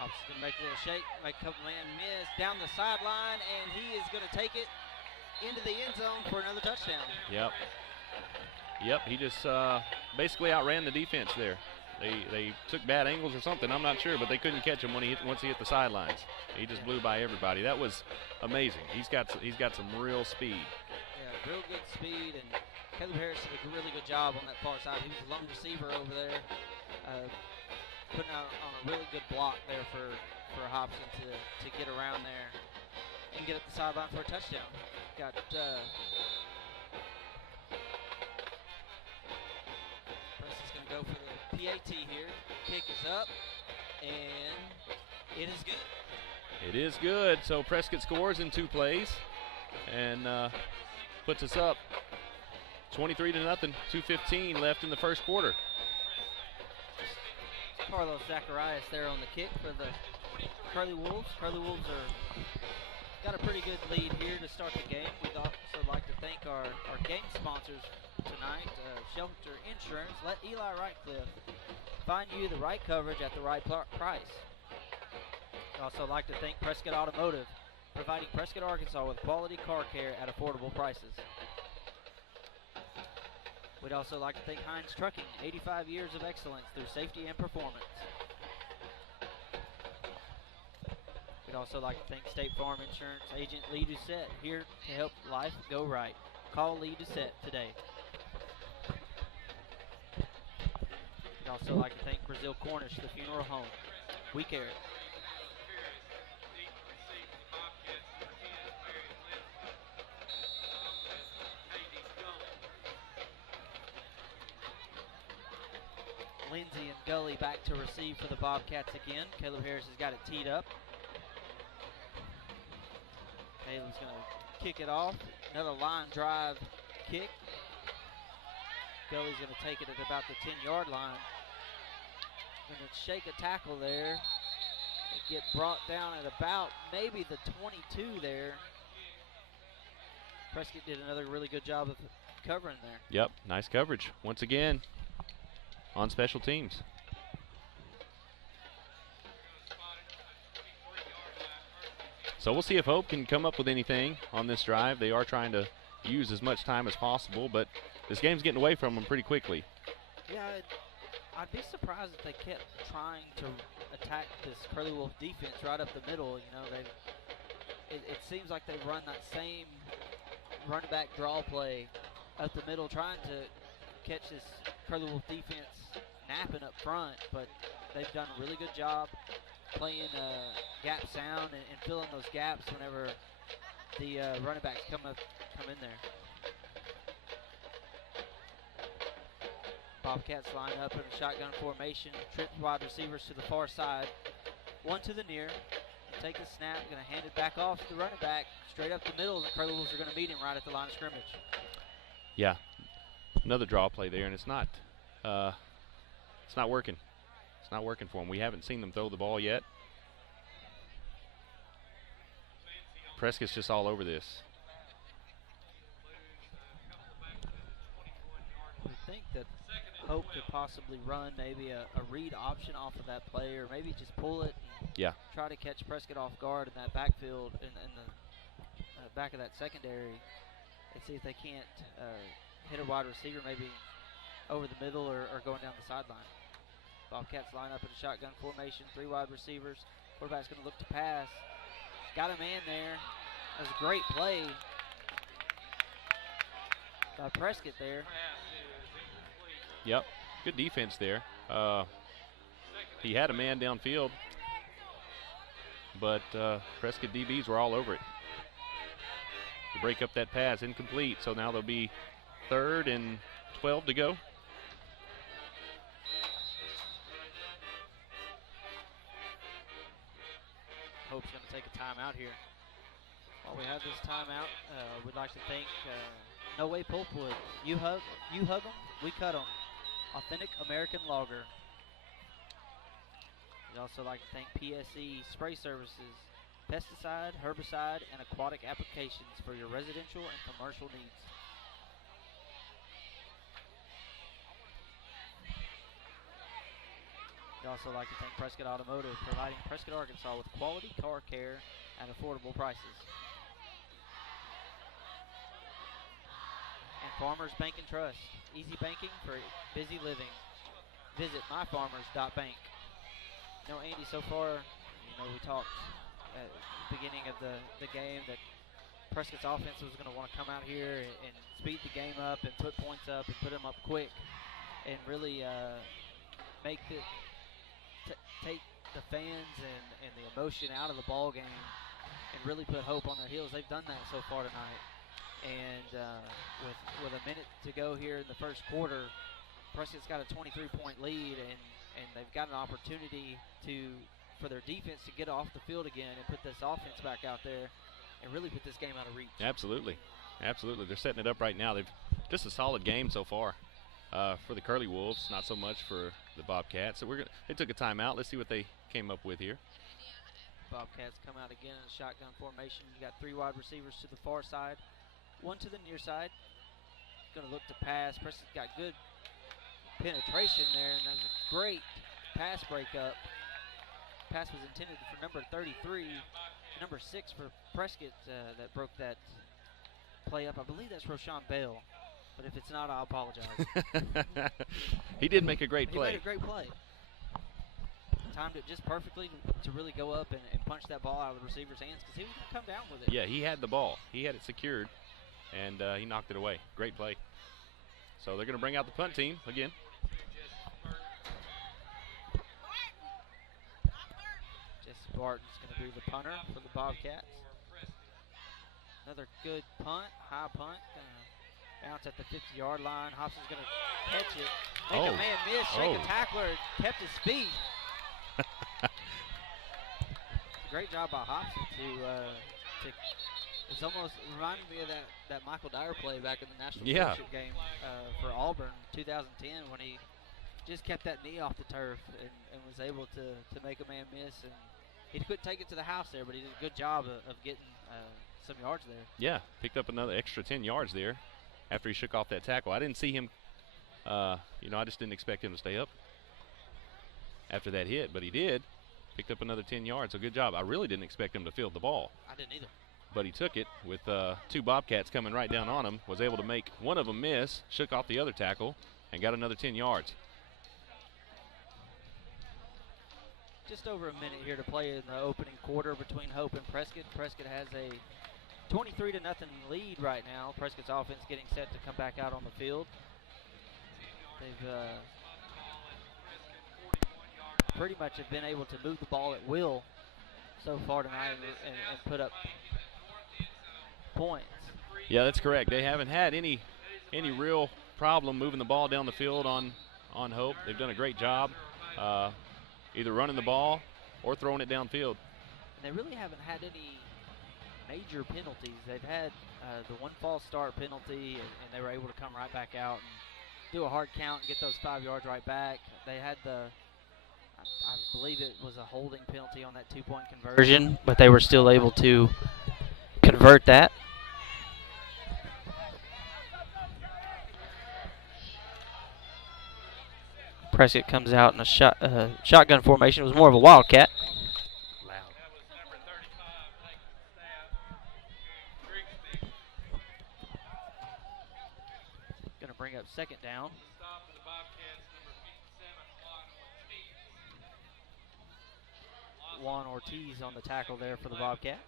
Hobson's going to make a little shake, make a couple man miss down the sideline, and he is going to take it into the end zone for another touchdown. Yep, he just basically outran the defense there. They took bad angles or something, I'm not sure, but they couldn't catch him once he hit the sidelines. He just blew by everybody. That was amazing. He's got some real speed. Yeah, real good speed, and Caleb Harris did a really good job on that far side. He was a lone receiver over there, putting out on a really good block there for Hobson to get around there and get up the sideline for a touchdown. Got Preston's going to go for the PAT here. Kick is up, and it is good. It is good. So Prescott scores in 2 plays and puts us up 23-0. 2:15 left in the first quarter. Carlos Zacharias there on the kick for the Curly Wolves. Curly Wolves got a pretty good lead here to start the game. We'd also like to thank our game sponsors tonight, Shelter Insurance. Let Eli Rightcliffe find you the right coverage at the right price. We'd also like to thank Prescott Automotive, providing Prescott, Arkansas with quality car care at affordable prices. We'd also like to thank Heinz Trucking, 85 years of excellence through safety and performance. We'd also like to thank State Farm Insurance agent Lee Doucette, here to help life go right. Call Lee Doucette today. We'd also like to thank Brazil Cornish, the funeral home. We care. Lindsey and Gully back to receive for the Bobcats again. Caleb Harris has got it teed up. Haley's going to kick it off. Another line drive kick. Gully's going to take it at about the 10-yard line. Going to shake a tackle there. And get brought down at about maybe the 22 there. Prescott did another really good job of covering there. Yep, nice coverage once again on special teams. So we'll see if Hope can come up with anything on this drive. They are trying to use as much time as possible, but this game's getting away from them pretty quickly. Yeah, I'd be surprised if they kept trying to attack this Curly Wolf defense right up the middle. You know, it seems like they run that same running back draw play up the middle, trying to catch this Curly Wolf defense napping up front, but they've done a really good job playing gap sound and filling those gaps whenever the running backs come in there. Bobcats line up in a shotgun formation, trip wide receivers to the far side, one to the near. Take the snap, going to hand it back off to the running back, straight up the middle, and the Curly Wolves are going to meet him right at the line of scrimmage. Yeah, another draw play there, and it's not working. It's not working for them. We haven't seen them throw the ball yet. Prescott's just all over this. We think that Hope could possibly run maybe a read option off of that play, or maybe just pull it and try to catch Prescott off guard in that backfield in the back of that secondary, and see if they can't hit a wide receiver maybe over the middle or going down the sideline. Bobcats line up in a shotgun formation, 3 wide receivers. Quarterback's going to look to pass. Got a man there. That was a great play by Prescott there. Yep, good defense there. He had a man downfield, but Prescott DBs were all over it. To break up that pass, incomplete, so now there'll be 3rd and 12 to go. Hope's going to take a timeout here. While we have this timeout, we'd like to thank No Way Pulpwood. You hug them, we cut them. Authentic American Lager. We'd also like to thank PSE Spray Services, pesticide, herbicide, and aquatic applications for your residential and commercial needs. We'd also like to thank Prescott Automotive, providing Prescott, Arkansas with quality car care at affordable prices. And Farmers Bank and Trust, easy banking for busy living. Visit myfarmers.bank. You know, Andy, so far, we talked at the beginning of the game that Prescott's offense was going to want to come out here and speed the game up and put points up and put them up quick and really make take the fans and the emotion out of the ball game and really put Hope on their heels. They've done that so far tonight. And with a minute to go here in the first quarter, Prescott's got a 23-point lead, and they've got an opportunity for their defense to get off the field again and put this offense back out there and really put this game out of reach. Absolutely. Absolutely. They're setting it up right now. They've just a solid game so far for the Curly Wolves, not so much for the Bobcats. So they took a timeout. Let's see what they came up with here. Bobcats come out again in a shotgun formation. You got 3 wide receivers to the far side, 1 to the near side. Going to look to pass. Prescott's got good penetration there, and that was a great pass breakup. Pass was intended for number 33, number 6 for Prescott that broke that play up. I believe that's Roshan Bell, but if it's not, I apologize. He did make a great play. He made a great play. Timed it just perfectly to really go up and punch that ball out of the receiver's hands because he was going to come down with it. Yeah, he had the ball. He had it secured, and he knocked it away. Great play. So they're going to bring out the punt team again. Jesse Barton's going to be the punter for the Bobcats. Another good punt, high punt. Bounce at the 50-yard line. Hobson's going to catch it. Make a man miss, shake a tackler, kept his feet. Great job by Hobson to It's almost reminded me of that Michael Dyer play back in the national Yeah. championship game for Auburn 2010 when he just kept that knee off the turf and was able to make a man miss. And he couldn't take it to the house there, but he did a good job of getting some yards there. Yeah, picked up another extra 10 yards there after he shook off that tackle. I didn't see him, I just didn't expect him to stay up after that hit, but he did. Picked up another 10 yards, so good job. I really didn't expect him to field the ball. I didn't either. But he took it with 2 Bobcats coming right down on him, was able to make one of them miss, shook off the other tackle, and got another 10 yards. Just over a minute here to play in the opening quarter between Hope and Prescott. Prescott has a 23-0 lead right now. Prescott's offense getting set to come back out on the field. They've pretty much have been able to move the ball at will so far tonight and put up points. Yeah, that's correct. They haven't had any real problem moving the ball down the field on Hope. They've done a great job either running the ball or throwing it downfield. And they really haven't had any major penalties. They've had the one false start penalty, and they were able to come right back out and do a hard count and get those 5 yards right back. They had I believe it was a holding penalty on that 2-point conversion, but they were still able to convert that. Prescott comes out in a shotgun formation. It was more of a wildcat. Loud. That was number 35, taking the snap. Grigsby. Going to bring up second down. Stop for the Bobcats, number 57, Juan Ortiz on the tackle there for the Bobcats.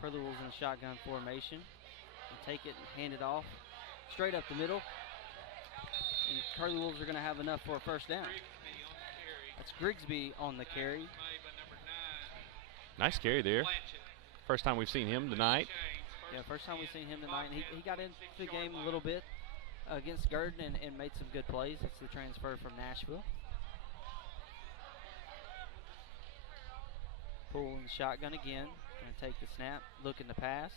Curly Wolves in a shotgun formation. And take it and hand it off straight up the middle. And Curly Wolves are going to have enough for a first down. That's Grigsby on the carry. Nice carry there. First time we've seen him tonight. Yeah, first time we've seen him tonight. And he got into the game a little bit against Gurdon and made some good plays. That's the transfer from Nashville. Pulling the shotgun again. Going to take the snap, looking to pass.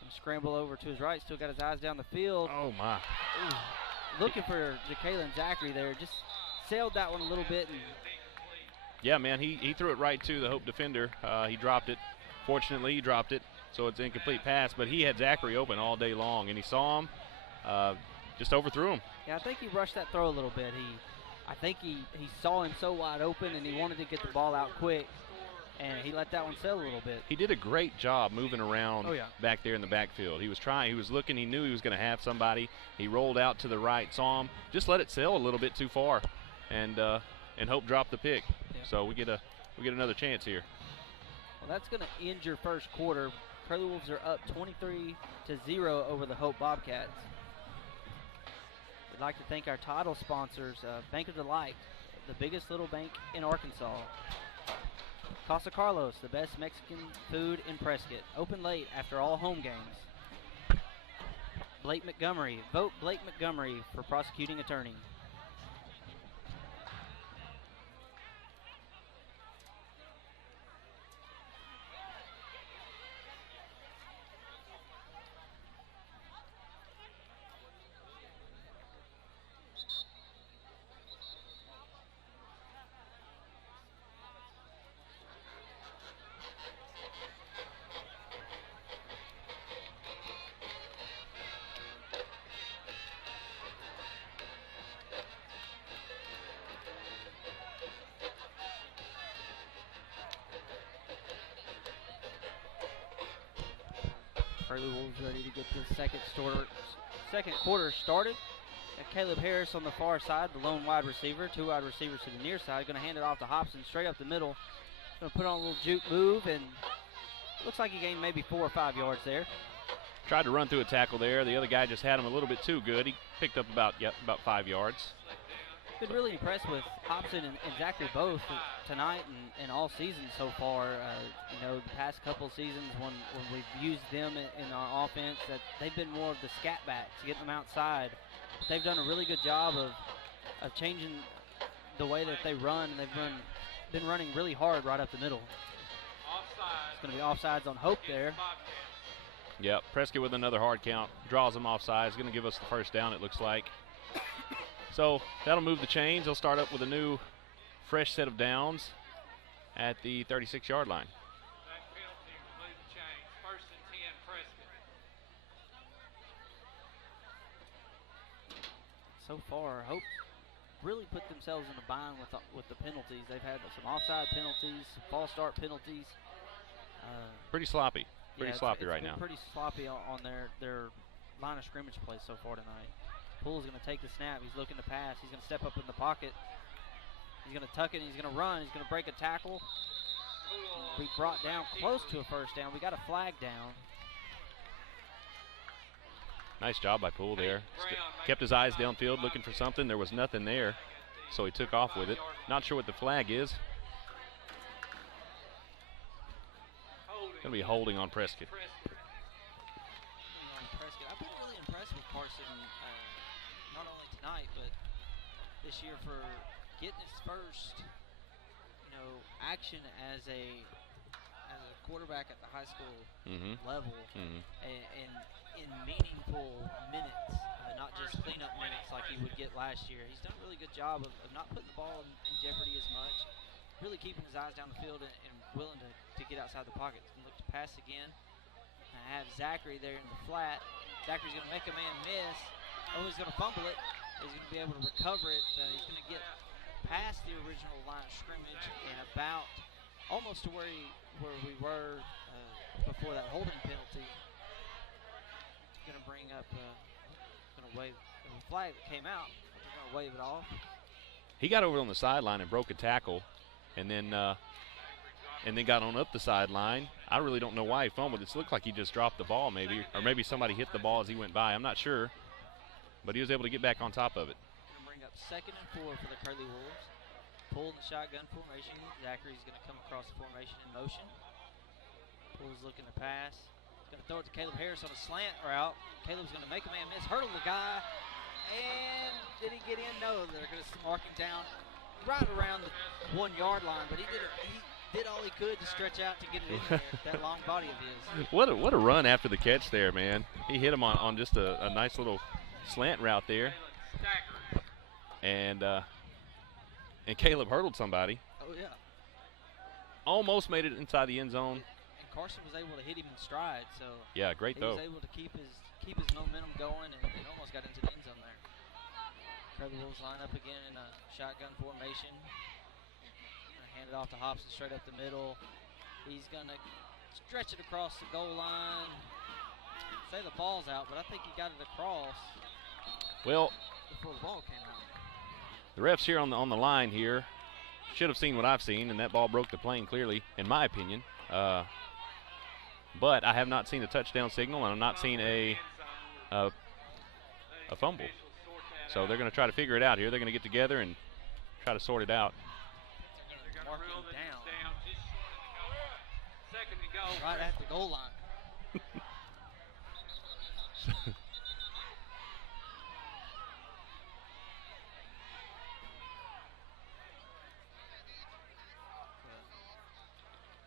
Gonna scramble over to his right. Still got his eyes down the field. Oh, my. Ooh. Looking for Ja'Kalen Zachary there. Just sailed that one a little bit. And yeah, man, he threw it right to the Hope defender. He dropped it. Fortunately, he dropped it, so it's an incomplete pass. But he had Zachary open all day long, and he saw him, just overthrew him. Yeah, I think he rushed that throw a little bit. I think he saw him so wide open, and he wanted to get the ball out quick, and he let that one sail a little bit. He did a great job moving around back there in the backfield. He was trying, he was looking, he knew he was going to have somebody. He rolled out to the right, saw him, just let it sail a little bit too far, and Hope dropped the pick. Yeah. So we get another chance here. Well, that's going to end your first quarter. Curly Wolves are up 23-0 over the Hope Bobcats. We'd like to thank our title sponsors, Bank of Delight, the biggest little bank in Arkansas. Casa Carlos, the best Mexican food in Prescott. Open late after all home games. Blake Montgomery. Vote Blake Montgomery for prosecuting attorney. Curly Wolves ready to get the second quarter started. Got Caleb Harris on the far side, the lone wide receiver. 2 wide receivers to the near side. Going to hand it off to Hobson straight up the middle. Going to put on a little juke move, and looks like he gained maybe 4 or 5 yards there. Tried to run through a tackle there. The other guy just had him a little bit too good. He picked up about 5 yards. Been really impressed with Hobson and Zachary both tonight and all season so far. You know, the past couple seasons when we've used them in our offense, that they've been more of the scat backs, getting them outside. But they've done a really good job of changing the way that they run, and they've been running really hard right up the middle. It's going to be offsides on Hope there. Yep, Prescott with another hard count, draws them offside. It's going to give us the first down, it looks like. So that'll move the chains. They'll start up with a new, fresh set of downs at the 36-yard line. That penalty will move the chains. 1st and 10, Prescott. So far, Hope really put themselves in a bind with the penalties. They've had some offside penalties, some false start penalties. Pretty sloppy. Pretty sloppy right now. Pretty sloppy on their line of scrimmage play so far tonight. Poole's going to take the snap. He's looking to pass. He's going to step up in the pocket. He's going to tuck it. He's going to run. He's going to break a tackle. Be brought down close to a first down. We got a flag down. Nice job by Poole there. Kept his eyes downfield looking for something. There was nothing there, so he took off with it. Not sure what the flag is. Going to be holding on Prescott. I've been really impressed with Carson, not only tonight, but this year for getting his first, action as a quarterback at the high school level, and in meaningful minutes, not just cleanup minutes like he would get last year. He's done a really good job of not putting the ball in jeopardy as much, really keeping his eyes down the field and willing to get outside the pocket. He's going to look to pass again. I have Zachary there in the flat. Zachary's going to make a man miss. Oh, he's going to fumble it. He's going to be able to recover it. He's going to get past the original line of scrimmage and about almost to where we were before that holding penalty. Going to bring up, going to wave the flag that came out. They're going to wave it off. He got over on the sideline and broke a tackle, and then got on up the sideline. I really don't know why he fumbled. It looked like he just dropped the ball maybe, or maybe somebody hit the ball as he went by. I'm not sure, but he was able to get back on top of it. Going to bring up 2nd and 4 for the Curly Wolves. Pull in the shotgun formation. Zachary's going to come across the formation in motion. Pull's looking to pass. He's going to throw it to Caleb Harris on a slant route. Caleb's going to make a man miss, hurdle the guy, and did he get in? No, they're going to mark him down right around the 1-yard line, but he did all he could to stretch out to get it in there, that long body of his. What a run after the catch there, man. He hit him on just a nice little slant route there. And Caleb hurdled somebody. Oh, yeah. Almost made it inside the end zone. And Carson was able to hit him in stride, so yeah, great throw. He was able to keep his momentum going, and it almost got into the end zone there. Curly Wolves line up again in a shotgun formation. Hand it off to Hobson straight up the middle. He's going to stretch it across the goal line. Say the ball's out, but I think he got it across. Well, before the ball came out. The refs here on the line here should have seen what I've seen, and that ball broke the plane clearly, in my opinion. But I have not seen a touchdown signal, and I've not seen a fumble. So they're going to try to figure it out here. They're going to get together and try to sort it out. Mark him down. Just short 2nd to go. Right at the goal line.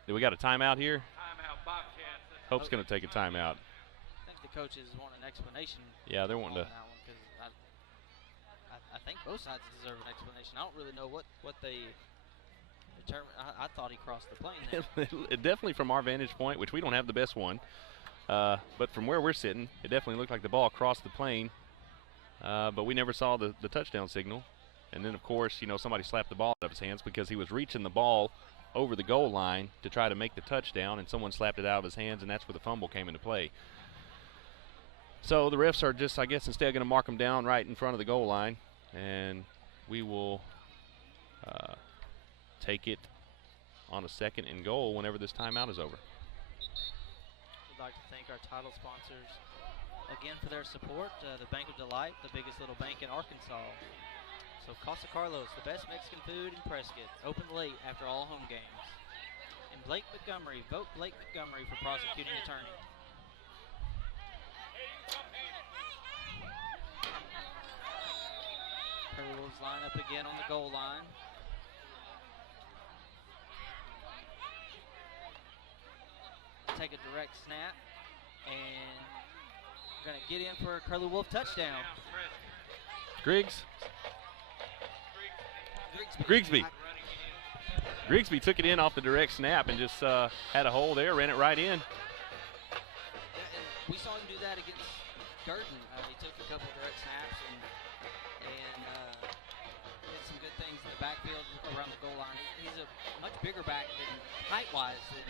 Do we got a timeout here? Timeout, Bobcats. Hope's going to take a timeout. I think the coaches want an explanation. Yeah, they're wanting to. That one, 'cause I think both sides deserve an explanation. I don't really know what they determined. I thought he crossed the plane there. Definitely from our vantage point, which we don't have the best one, but from where we're sitting, it definitely looked like the ball crossed the plane, but we never saw the touchdown signal. And then, of course, somebody slapped the ball out of his hands because he was reaching the ball over the goal line to try to make the touchdown, and someone slapped it out of his hands, and that's where the fumble came into play. So the refs are just, I guess, instead going to mark him down right in front of the goal line, and we will take it on a 2nd and goal whenever this timeout is over. We'd like to thank our title sponsors again for their support. The Bank of Delight, the biggest little bank in Arkansas. So Casa Carlos, the best Mexican food in Prescott, open late after all home games. And Blake Montgomery, vote Blake Montgomery for prosecuting attorney. Curly Wolves line up again on the goal line. Take a direct snap and going to get in for a Curly Wolf touchdown. Griggs. Grigsby. Grigsby took it in off the direct snap and just had a hole there, ran it right in. Yeah, and we saw him do that against Gurdon. He took a couple direct snaps and did some good things in the backfield around the goal line. He's a much bigger back than height-wise than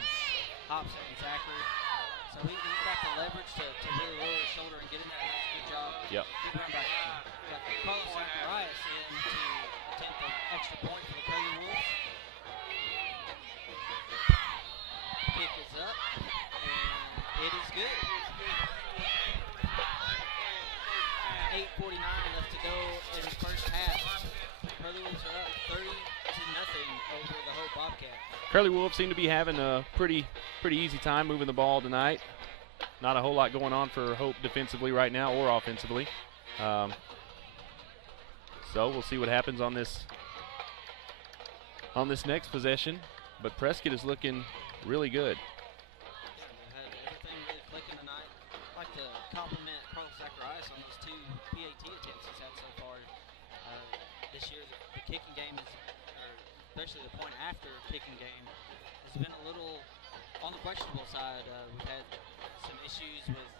Hobson and Zachary. So he's got the leverage to really lower his shoulder and get in there. That's a good job. Yep. Good run back. Got Carlos Zacharias in to attempt an extra point for the Curly Wolves. Kick is up, and it is good. 8:49 left to go in the first half. Curly Wolves are up 30-0 over the Hope Bobcats. Curly Wolves seem to be having a pretty easy time moving the ball tonight. Not a whole lot going on for Hope defensively right now or offensively. So we'll see what happens on this next possession. But Prescott is looking really good. Yeah, they've had everything really clicking tonight. I'd like to compliment Carlos Zacharias on those 2 PAT attempts he's had so far this year. The kicking game is, or especially the point after kicking game, has been a little on the questionable side. We've had some issues with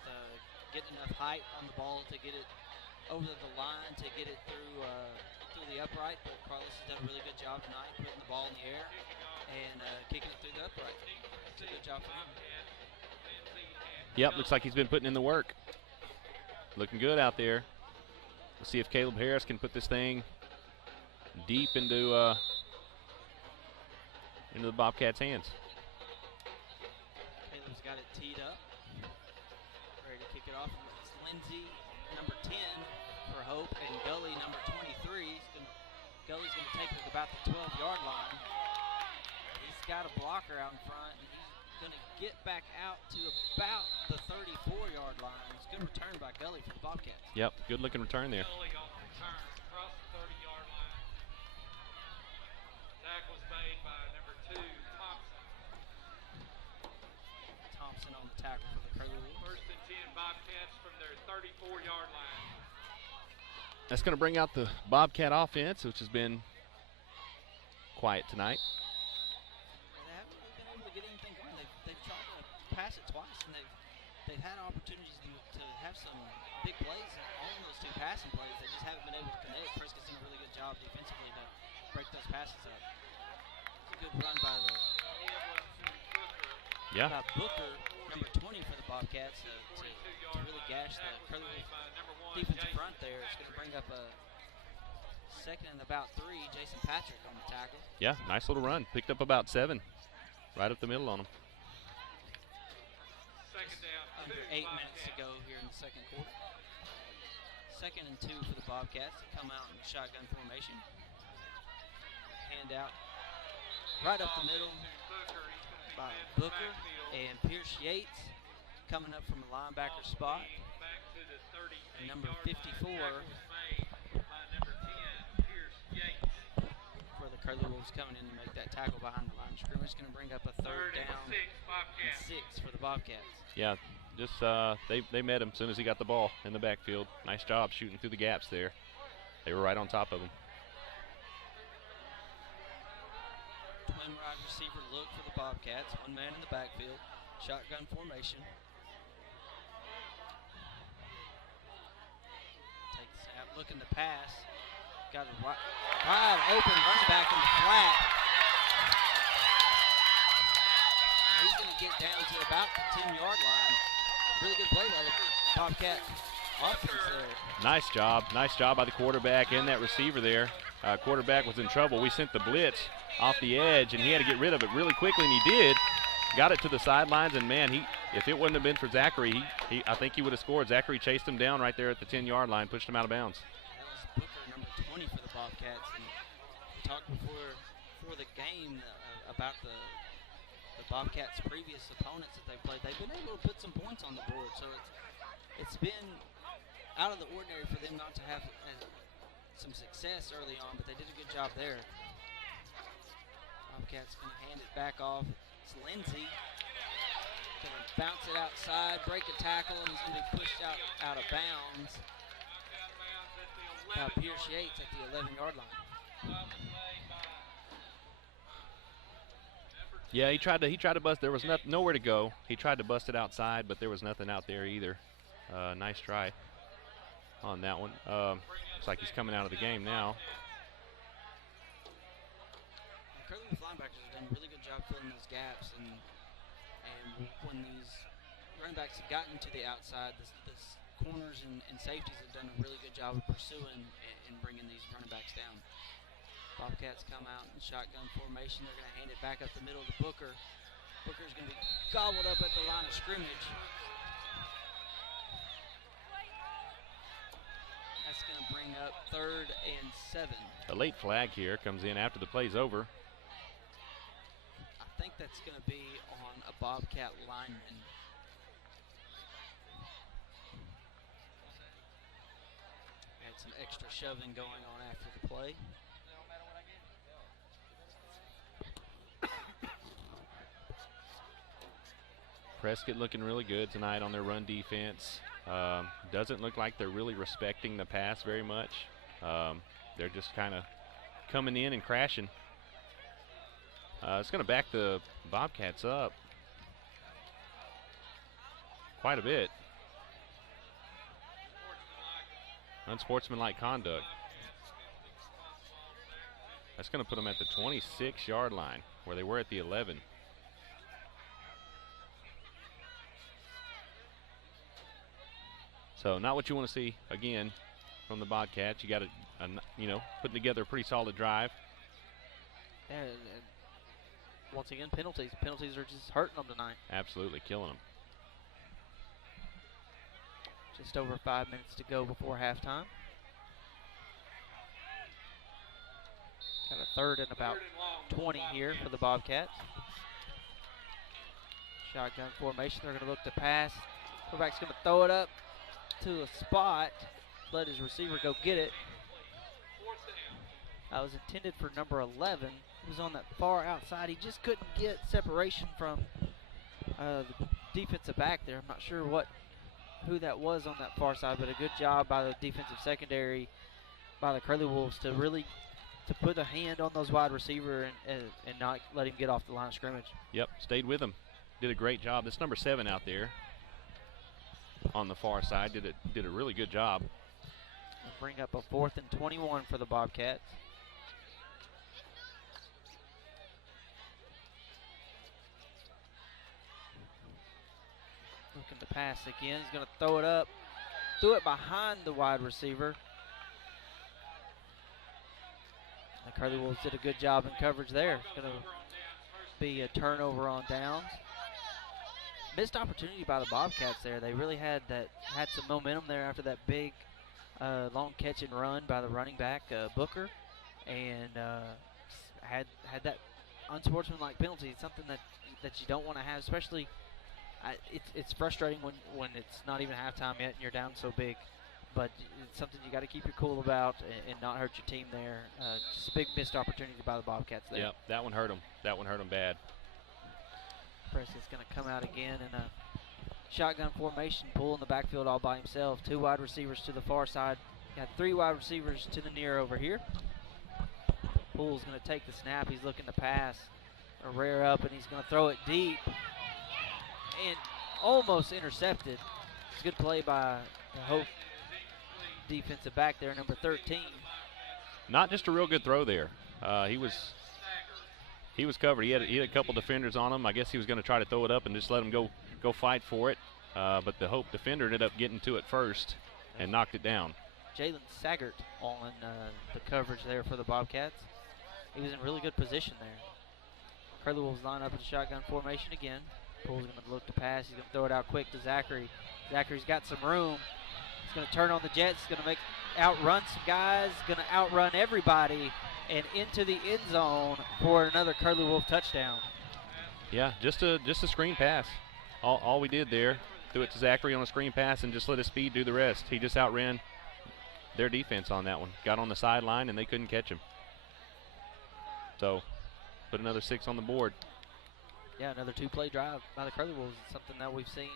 getting enough height on the ball to get it over the line, to get it through the upright, but Carlos has done a really good job tonight putting the ball in the air and kicking it through the upright. It's a good job for him. Yep, looks like he's been putting in the work. Looking good out there. Let's see if Caleb Harris can put this thing deep into the Bobcats' hands. Caleb's got it teed up. Ready to kick it off. It's Lindsay, number 10 for Hope, and Gully, number 23. Gully's going to take it about the 12-yard line. He's got a blocker out in front, and he's going to get back out to about the 34-yard line. It's a good return by Gully for the Bobcats. Yep, good-looking return there. Gully on the return across the 30-yard line. Tackle was made by number 2, Thompson. Thompson on the tackle for the Curly Wolves. First and 10 Bobcats from their 34-yard line. That's going to bring out the Bobcat offense, which has been quiet tonight. They haven't really been able to get anything going. They've tried to pass it twice, and they've had opportunities to have some big plays on those 2 passing plays. They just haven't been able to connect. Prescott's done a really good job defensively to break those passes up. It's a good run by the by Booker, number 20 for the Bobcats, to really gash the Curly Wolf defensive front there. It's going to bring up a second and about 3. Jason Patrick on the tackle. Yeah, nice little run. Picked up about 7. Right up the middle on him. Second down. Under 8 minutes to go here in the second quarter. Second and 2 for the Bobcats to come out in shotgun formation. Hand out right up the middle by Booker and Pierce Yates coming up from the linebacker spot. And number 54 for the Curly Wolves coming in to make that tackle behind the line of scrimmage. Going to bring up a third down and 6 for the Bobcats. Yeah, just they met him as soon as he got the ball in the backfield. Nice job shooting through the gaps there. They were right on top of him. Twin wide receiver look for the Bobcats. 1 man in the backfield. Shotgun formation. Take the snap. Looking to pass. Got a wide open running back in the flat. And he's going to get down to about the 10-yard line. Really good play by the Bobcat offense there. Nice job by the quarterback and that receiver there. Quarterback was in trouble. We sent the blitz off the edge, and he had to get rid of it really quickly, and he did. Got it to the sidelines, and man, if it wouldn't have been for Zachary, I think he would have scored. Zachary chased him down right there at the 10-yard line, pushed him out of bounds. That was Booker, number 20 for the Bobcats. And we talked before the game about the Bobcats' previous opponents that they've played. They've been able to put some points on the board, so it's been out of the ordinary for them not to have some success early on, but they did a good job there. Bobcats going to hand it back off. It's Lindsay. Going to bounce it outside, break a tackle, and he's going to be pushed out of bounds by Pierce Yates at the 11-yard line. Yeah, he tried to bust. There was nowhere to go. He tried to bust it outside, but there was nothing out there either. Nice try on that one. Looks like he's coming out of the game now. Curling's linebackers have done a really good job filling those gaps, and when these running backs have gotten to the outside, the corners and safeties have done a really good job of pursuing and bringing these running backs down. Bobcats come out in shotgun formation. They're going to hand it back up the middle to Booker. Booker's going to be gobbled up at the line of scrimmage. That's going to bring up 3rd and 7. A late flag here comes in after the play's over. I think that's going to be on a Bobcat lineman. Had some extra shoving going on after the play. Prescott looking really good tonight on their run defense. Doesn't look like they're really respecting the pass very much. They're just kind of coming in and crashing. It's going to back the Bobcats up quite a bit. Unsportsmanlike conduct. That's going to put them at the 26-yard line where they were at the 11. So not what you want to see again from the Bobcats. You got to, putting together a pretty solid drive. And once again, penalties. Penalties are just hurting them tonight. Absolutely killing them. Just over 5 minutes to go before halftime. Got a 3rd and about 20 here for the Bobcats. Shotgun formation. They're going to look to pass. Quarterback's going to throw it up to a spot. Let his receiver go get it. That was intended for number 11. He was on that far outside. He just couldn't get separation from the defensive back there. I'm not sure who that was on that far side, but a good job by the defensive secondary by the Curly Wolves to really put a hand on those wide receiver and not let him get off the line of scrimmage. Yep, stayed with him. Did a great job. This number 7 out there on the far side did a really good job. We'll bring up a 4th and 21 for the Bobcats. Looking to pass again. He's going to throw it up. Threw it behind the wide receiver. The Curly Wolves did a good job in coverage there. It's going to be a turnover on downs. Missed opportunity by the Bobcats there. They really had some momentum there after that big long catch and run by the running back Booker, and had that unsportsmanlike penalty. It's something that you don't want to have, especially. It's frustrating when it's not even halftime yet and you're down so big, but it's something you got to keep your cool about and not hurt your team there. Just a big missed opportunity by the Bobcats there. Yep, that one hurt them. That one hurt them bad. Prescott's going to come out again in a shotgun formation, pull in the backfield all by himself. 2 wide receivers to the far side. Got 3 wide receivers to the near over here. Poole's going to take the snap. He's looking to pass. A rear up, and he's going to throw it deep. And almost intercepted. It's a good play by the Hope defensive back there, number 13. Not just a real good throw there. He was covered. He had a couple defenders on him. I guess he was going to try to throw it up and just let him go fight for it. But the Hope defender ended up getting to it first and knocked it down. Jalen Saggart on the coverage there for the Bobcats. He was in really good position there. Curly Wolves line up in shotgun formation again. Poole's going to look to pass. He's going to throw it out quick to Zachary. Zachary's got some room. He's going to turn on the jets. He's going to make outrun some guys, going to outrun everybody, and into the end zone for another Curly Wolf touchdown. Yeah, just a screen pass. All we did there, threw it to Zachary on a screen pass and just let his speed do the rest. He just outran their defense on that one. Got on the sideline and they couldn't catch him. So, put another 6 on the board. Yeah, another 2-play drive by the Curly Wolves. It's something that we've seen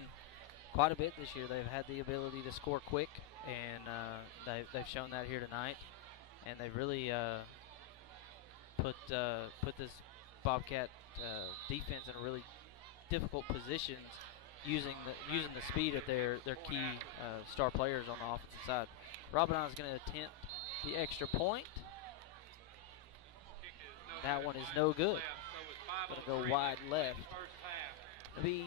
quite a bit this year. They've had the ability to score quick, and they've shown that here tonight. And they've really put this Bobcat defense in a really difficult positions using the speed of their key star players on the offensive side. Robinson is going to attempt the extra point. That one is no good. Going to go wide left. It'll be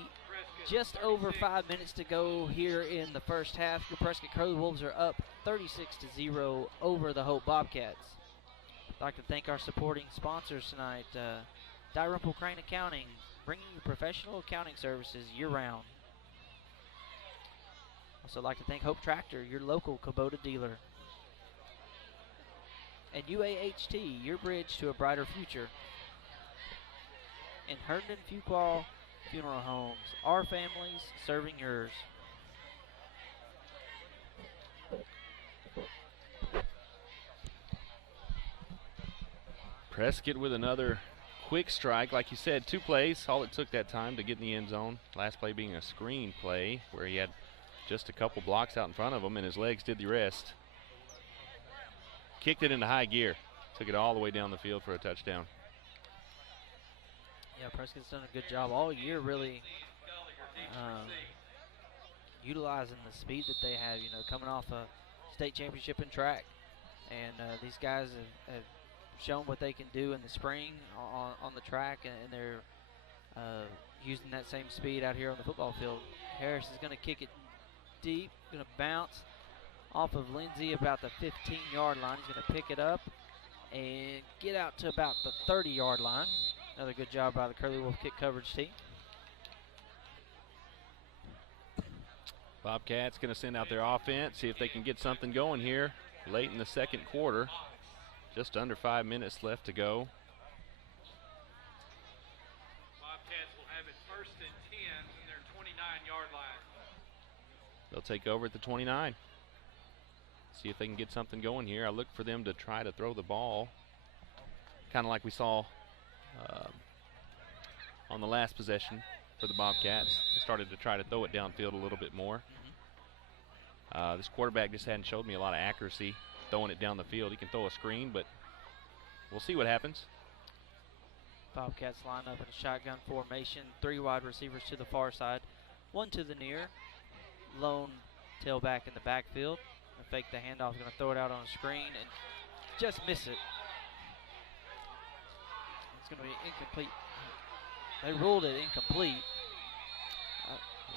just over 5 minutes to go here in the first half. The Prescott Curly Wolves are up 36-0 over the Hope Bobcats. I'd like to thank our supporting sponsors tonight. Dalrymple Crane Accounting, bringing you professional accounting services year-round. Also like to thank Hope Tractor, your local Kubota dealer. And UAHT, your bridge to a brighter future. And Herndon Fuqua Funeral Homes, our families serving yours. Prescott with another quick strike. Like you said, 2 plays, all it took that time to get in the end zone. Last play being a screen play where he had just a couple blocks out in front of him and his legs did the rest. Kicked it into high gear. Took it all the way down the field for a touchdown. Yeah, Prescott's done a good job all year, really utilizing the speed that they have, coming off a state championship in track. And these guys have shown what they can do in the spring on the track, and they're using that same speed out here on the football field. Harris is going to kick it deep, going to bounce off of Lindsay about the 15-yard line. He's going to pick it up and get out to about the 30-yard line. Another good job by the Curly Wolf kick coverage team. Bobcats going to send out their offense, see if they can get something going here late in the second quarter. Just under 5 minutes left to go. Bobcats will have it 1st and 10 from their 29-yard line. They'll take over at the 29. See if they can get something going here. I look for them to try to throw the ball, kind of like we saw on the last possession for the Bobcats. They started to try to throw it downfield a little bit more. This quarterback just hadn't showed me a lot of accuracy throwing it down the field. He can throw a screen, but we'll see what happens. Bobcats line up in a shotgun formation. 3 wide receivers to the far side, 1 to the near. Lone tailback in the backfield. Gonna fake the handoff, going to throw it out on a screen and just miss it. It's going to be incomplete. They ruled it incomplete.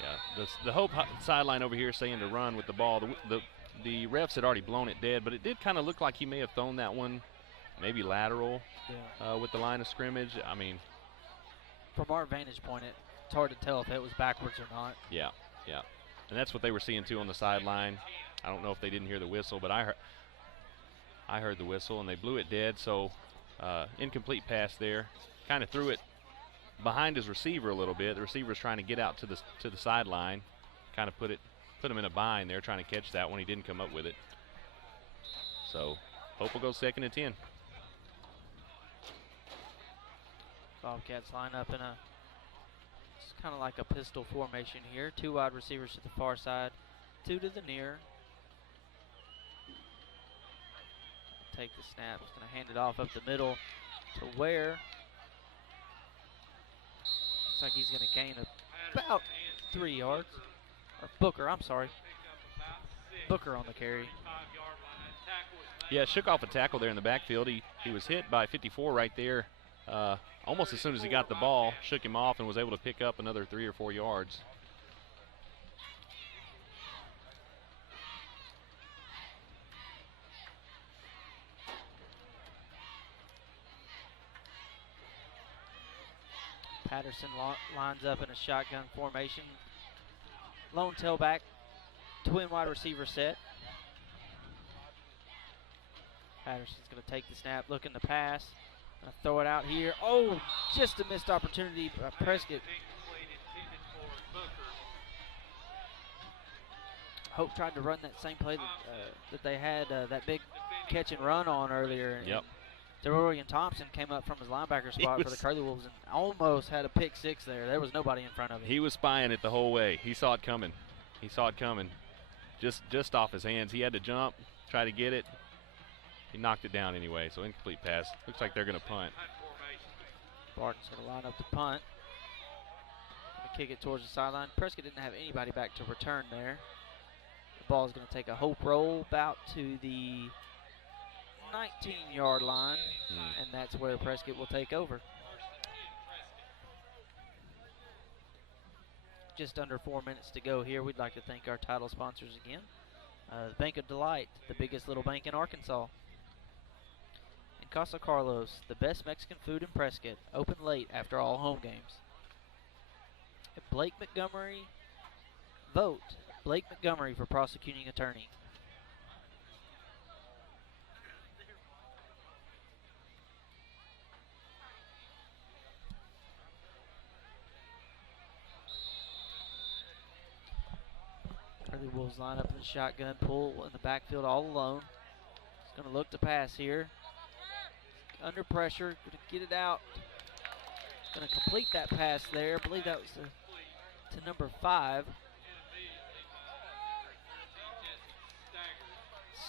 Yeah, the Hope sideline over here saying to run with the ball. The refs had already blown it dead, but it did kind of look like he may have thrown that one maybe lateral with the line of scrimmage. I mean, from our vantage point, it's hard to tell if it was backwards or not. Yeah. And that's what they were seeing too on the sideline. I don't know if they didn't hear the whistle, but I heard the whistle and they blew it dead. So incomplete pass there. Kind of threw it behind his receiver a little bit. The receiver's trying to get out to the sideline. Kind of put him in a bind there, trying to catch that one. He didn't come up with it. So Hope will go 2nd and 10. Bobcats line up in it's kind of like a pistol formation here. 2 wide receivers to the far side, 2 to the near. Take the snap. He's going to hand it off up the middle to Ware. Looks like he's going to gain about 3 yards. Or Booker, I'm sorry. Booker on the carry. Yeah, shook off a tackle there in the backfield. He was hit by 54 right there. Almost as soon as he got the ball, shook him off and was able to pick up another 3 or 4 yards. Patterson lines up in a shotgun formation. Lone tailback, twin wide receiver set. Patterson's going to take the snap, looking to pass. Gonna throw it out here. Oh, just a missed opportunity by Prescott. Hope tried to run that same play that they had that big catch and run on earlier. Yep. DeRorian Thompson came up from his linebacker spot for the Curly Wolves and almost had a pick six there. There was nobody in front of him. He was spying it the whole way. He saw it coming. He saw it coming. Just off his hands. He had to jump, try to get it. He knocked it down anyway, so incomplete pass. Looks like they're going to punt. Barton's going to line up the punt. Going to kick it towards the sideline. Prescott didn't have anybody back to return there. The ball is going to take a Hope roll about to the 19-yard line, and that's where Prescott will take over. Just under 4 minutes to go here. We'd like to thank our title sponsors again. The Bank of Delight, the biggest little bank in Arkansas. And Casa Carlos, the best Mexican food in Prescott, open late after all home games. And Blake Montgomery, vote Blake Montgomery for prosecuting attorney. Curly Wolves line up in the shotgun, pull in the backfield all alone. He's going to look to pass here. Under pressure, going to get it out. Going to complete that pass there. I believe that was to number 5.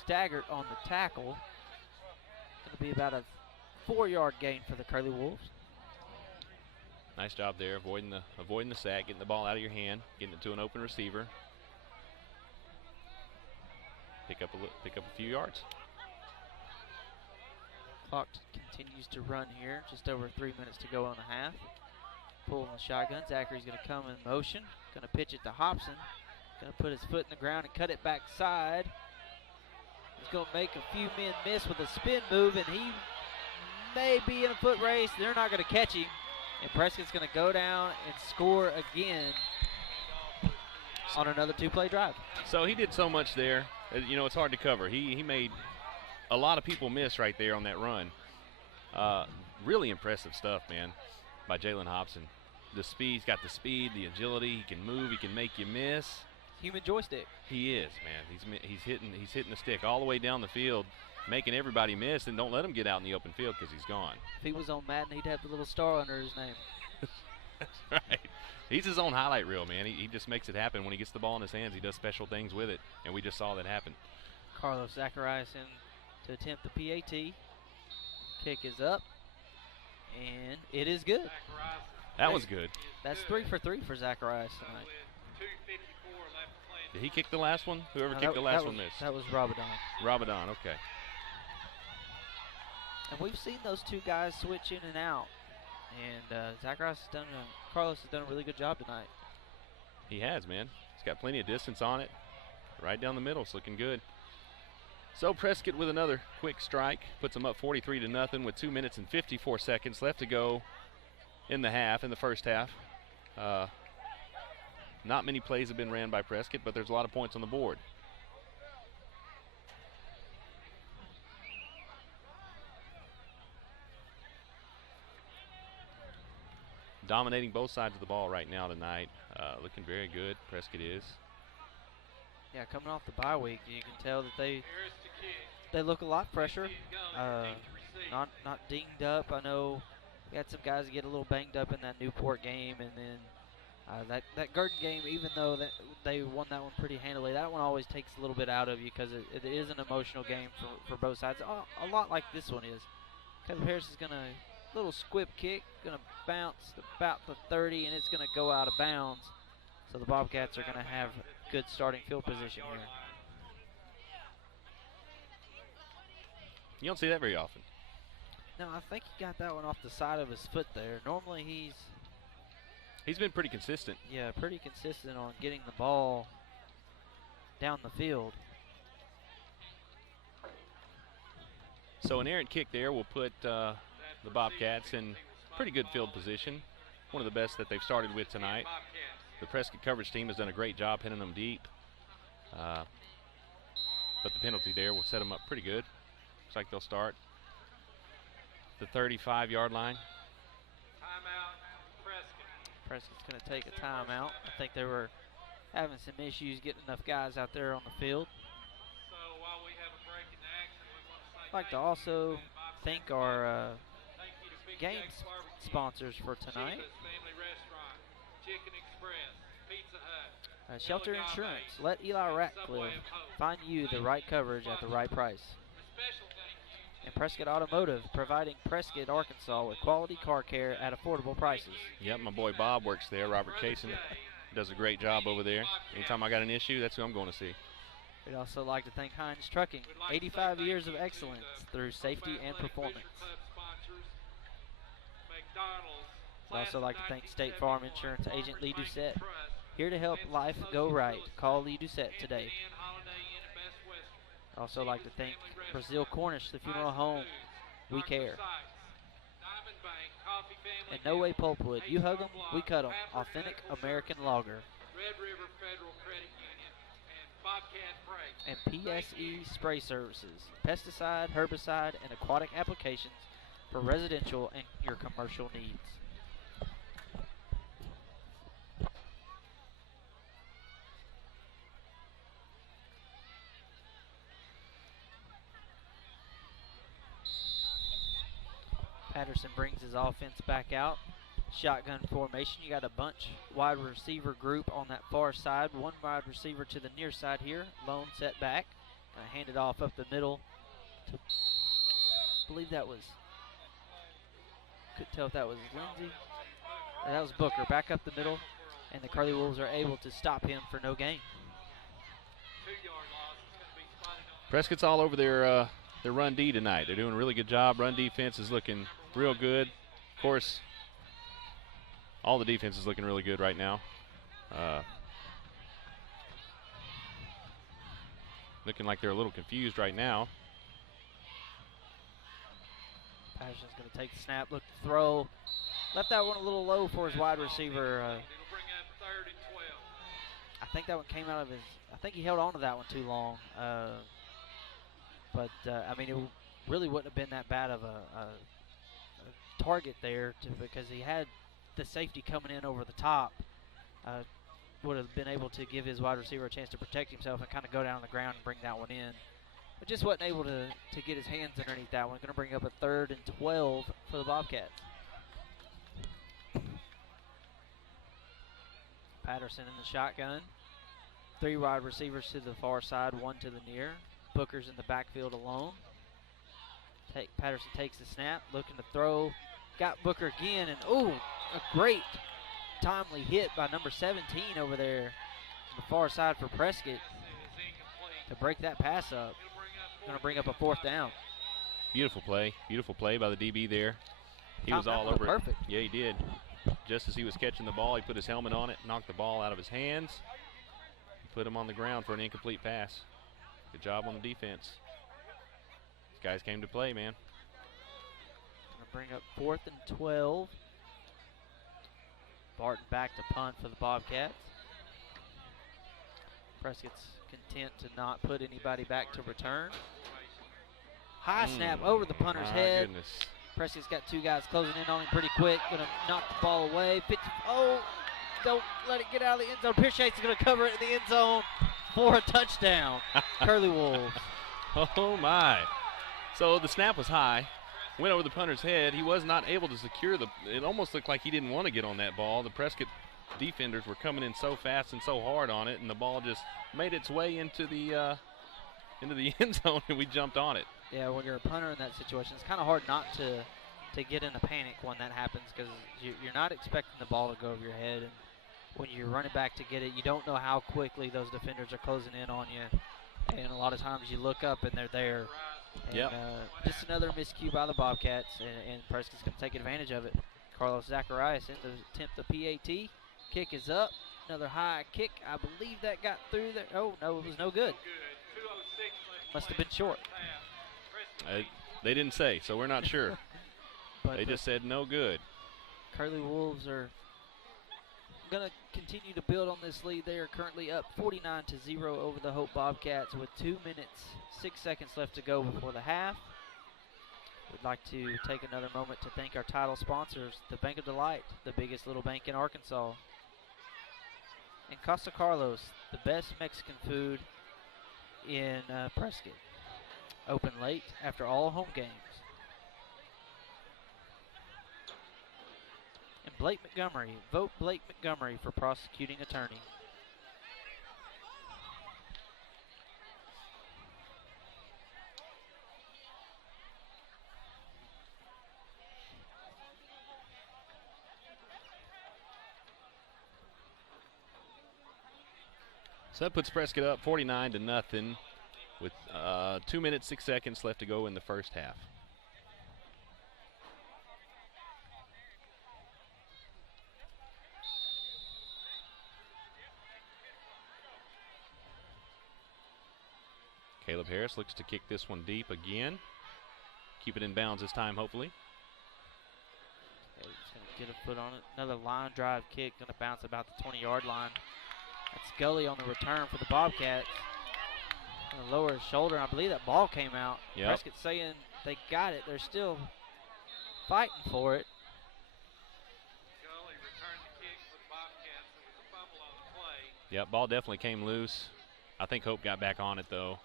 Staggered on the tackle. Going to be about a 4-yard gain for the Curly Wolves. Nice job there, avoiding the sack, getting the ball out of your hand, getting it to an open receiver. Pick up a few yards. Clock continues to run here. Just over 3 minutes to go on the half. Pulling the shotgun. Zachary's going to come in motion. Going to pitch it to Hobson. Going to put his foot in the ground and cut it backside. He's going to make a few men miss with a spin move, and he may be in a foot race. They're not going to catch him. And Prescott's going to go down and score again on another 2-play drive. So he did so much there. You know, it's hard to cover. He made a lot of people miss right there on that run. Really impressive stuff, man, by Jalen Hobson. The speed, he's got the speed, the agility. He can move. He can make you miss. Human joystick. He is, man. He's hitting the stick all the way down the field, making everybody miss, and don't let him get out in the open field because he's gone. If he was on Madden, he'd have the little star under his name. That's right. He's his own highlight reel, man. He just makes it happen. When he gets the ball in his hands, he does special things with it, and we just saw that happen. Carlos Zacharias in to attempt the PAT. Kick is up, and it is good. That was good. That's 3 for 3 for Zacharias tonight. Did he kick the last one? Whoever kicked the last one missed. That was Rabadon. Rabadon, okay. And we've seen those two guys switch in and out. And Carlos has done a really good job tonight. He has, man. He's got plenty of distance on it. Right down the middle. It's looking good. So Prescott with another quick strike. Puts them up 43-0 with 2 minutes and 54 seconds left to go in the first half. Not many plays have been ran by Prescott, but there's a lot of points on the board. Dominating both sides of the ball right now tonight. Looking very good, Prescott is. Yeah, coming off the bye week, you can tell that they look a lot fresher. Not dinged up. I know we had some guys get a little banged up in that Newport game, and then that Girton game, even though they won that one pretty handily, that one always takes a little bit out of you because it is an emotional game for both sides. A lot like this one is. Caleb Harris is going to little squib kick, going to bounce about the 30, and it's going to go out of bounds. So the Bobcats are going to have good starting field position here. You don't see that very often. No, I think he got that one off the side of his foot there. Normally he's been pretty consistent. Yeah, pretty consistent on getting the ball down the field. So an errant kick there will put the Bobcats in pretty good field position. One of the best that they've started with tonight. The Prescott coverage team has done a great job hitting them deep. But the penalty there will set them up pretty good. Looks like they'll start the 35-yard line. Timeout, Prescott. Prescott's going to take a timeout. I think they were having some issues getting enough guys out there on the field. So while we have a break in the action, we want to say I'd like to thank also you to Bob thank Sanders. our Thank you to Big game Jack's Barbecue, sponsors for tonight. Chica's Family Restaurant, Chicken Express, Pizza Hut, Shelter Agave, Insurance. Let Eli Subway Ratcliffe of Hope. find you the right coverage at the right price. A special thank you to And Prescott Automotive, providing Prescott, Arkansas with quality car care at affordable prices. Yep, my boy Bob works there. Robert Kaysen does a great job over there. Anytime I got an issue, that's who I'm going to see. We'd also like to thank Heinz Trucking, 85 years of excellence through safety and performance. We'd also like to thank State Farm Insurance Agent Lee Doucette. Here to help life go right. Call Lee Doucette today. I'd also like to thank Brazil Cornish, the funeral home. We care. And No Way Pulpwood. You hug 'em, we cut 'em. Authentic American lager. Red River Federal Credit Union and Bobcat Freight. And PSE Spray Services. Pesticide, herbicide, and aquatic applications for residential and your commercial needs. Patterson brings his offense back out. Shotgun formation. You got a bunch wide receiver group on that far side. One wide receiver to the near side here. Lone set back. Gonna hand it off up the middle. To, I believe that was, couldn't tell if that was Lindsey. That was Booker. Back up the middle. And the Curly Wolves are able to stop him for no gain. 2-yard loss is going to be spotted on. Prescott's all over their run D tonight. They're doing a really good job. Run defense is looking real good. Of course, all the defense is looking really good right now. Looking like they're a little confused right now. Patterson's going to take the snap, look to throw. Left that one a little low for his wide receiver. It'll bring up 3rd and 12. I think that one came out of his, I think he held on to that one too long. But I mean, it really wouldn't have been that bad of a target there because he had the safety coming in over the top. Would have been able to give his wide receiver a chance to protect himself and kind of go down on the ground and bring that one in. But just wasn't able to get his hands underneath that one. Going to bring up a 3rd and 12 for the Bobcats. Patterson in the shotgun. 3 wide receivers to the far side, 1 to the near. Booker's in the backfield alone. Patterson takes the snap, looking to throw. Got Booker again, and ooh, a great timely hit by number 17 over there on the far side for Prescott to break that pass up. Going to bring up a 4th down. Beautiful play by the DB there. He was Timed that all one over perfect. it. Yeah, he did. Just as he was catching the ball, he put his helmet on it, knocked the ball out of his hands, put him on the ground for an incomplete pass. Good job on the defense. These guys came to play, man. Going to bring up 4th and 12. Barton back to punt for the Bobcats. Prescott's content to not put anybody back to return. High snap over the punter's My head. goodness. Prescott's got 2 guys closing in on him pretty quick. Going to knock the ball away. Don't let it get out of the end zone. Piershate's going to cover it in the end zone for a touchdown. Curly Wolves. Oh, my. So the snap was high. Went over the punter's head. He was not able to secure it almost looked like he didn't want to get on that ball. The Prescott defenders were coming in so fast and so hard on it, and the ball just made its way into the end zone, and we jumped on it. Yeah, when you're a punter in that situation, it's kind of hard not to get in a panic when that happens because you're not expecting the ball to go over your head. And when you're running back to get it, you don't know how quickly those defenders are closing in on you. And a lot of times you look up and they're there. And, just another miscue by the Bobcats, and Prescott's going to take advantage of it. Carlos Zacharias in to attempt the PAT. Kick is up. Another high kick. I believe that got through there. Oh, no, it was no good. Must have been short. They didn't say, so we're not sure. But they just said no good. Curly Wolves are going to continue to build on this lead. They are currently up 49-0 over the Hope Bobcats with 2 minutes, 6 seconds left to go before the half. We'd like to take another moment to thank our title sponsors, the Bank of Delight, the biggest little bank in Arkansas, and Costa Carlos, the best Mexican food in Prescott. Open late after all home games. And Blake Montgomery, vote Blake Montgomery for prosecuting attorney. So that puts Prescott up 49-0 with 2 minutes, 6 seconds left to go in the first half. Caleb Harris looks to kick this one deep again. Keep it in bounds this time, hopefully. He's going to get a foot on it. Another line drive kick, going to bounce about the 20-yard line. That's Gully on the return for the Bobcats. Going to lower his shoulder. I believe that ball came out. Yep. Prescott saying they got it. They're still fighting for it. Gully returned the kick for the Bobcats. There was a fumble on the play. Yep, ball definitely came loose. I think Hope got back on it, though.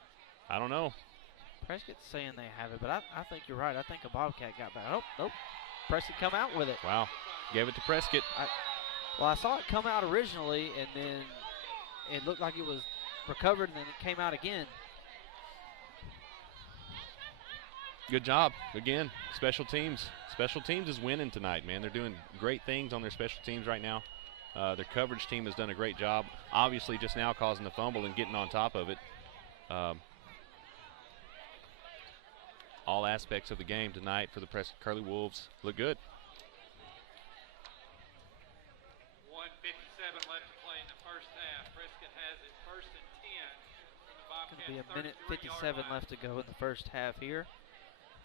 I don't know. Prescott's saying they have it, but I think you're right. I think a Bobcat got back. Oh, nope. Prescott come out with it. Wow. Gave it to Prescott. Well, I saw it come out originally, and then it looked like it was recovered, and then it came out again. Good job. Again, special teams. Special teams is winning tonight, man. They're doing great things on their special teams right now. Their coverage team has done a great job. Obviously, just now causing the fumble and getting on top of it. All aspects of the game tonight for the Prescott Curly Wolves look good. 1:57 left to play in the first half. Prescott has it 1st and 10. Going to be a minute 57 left to go in the first half here.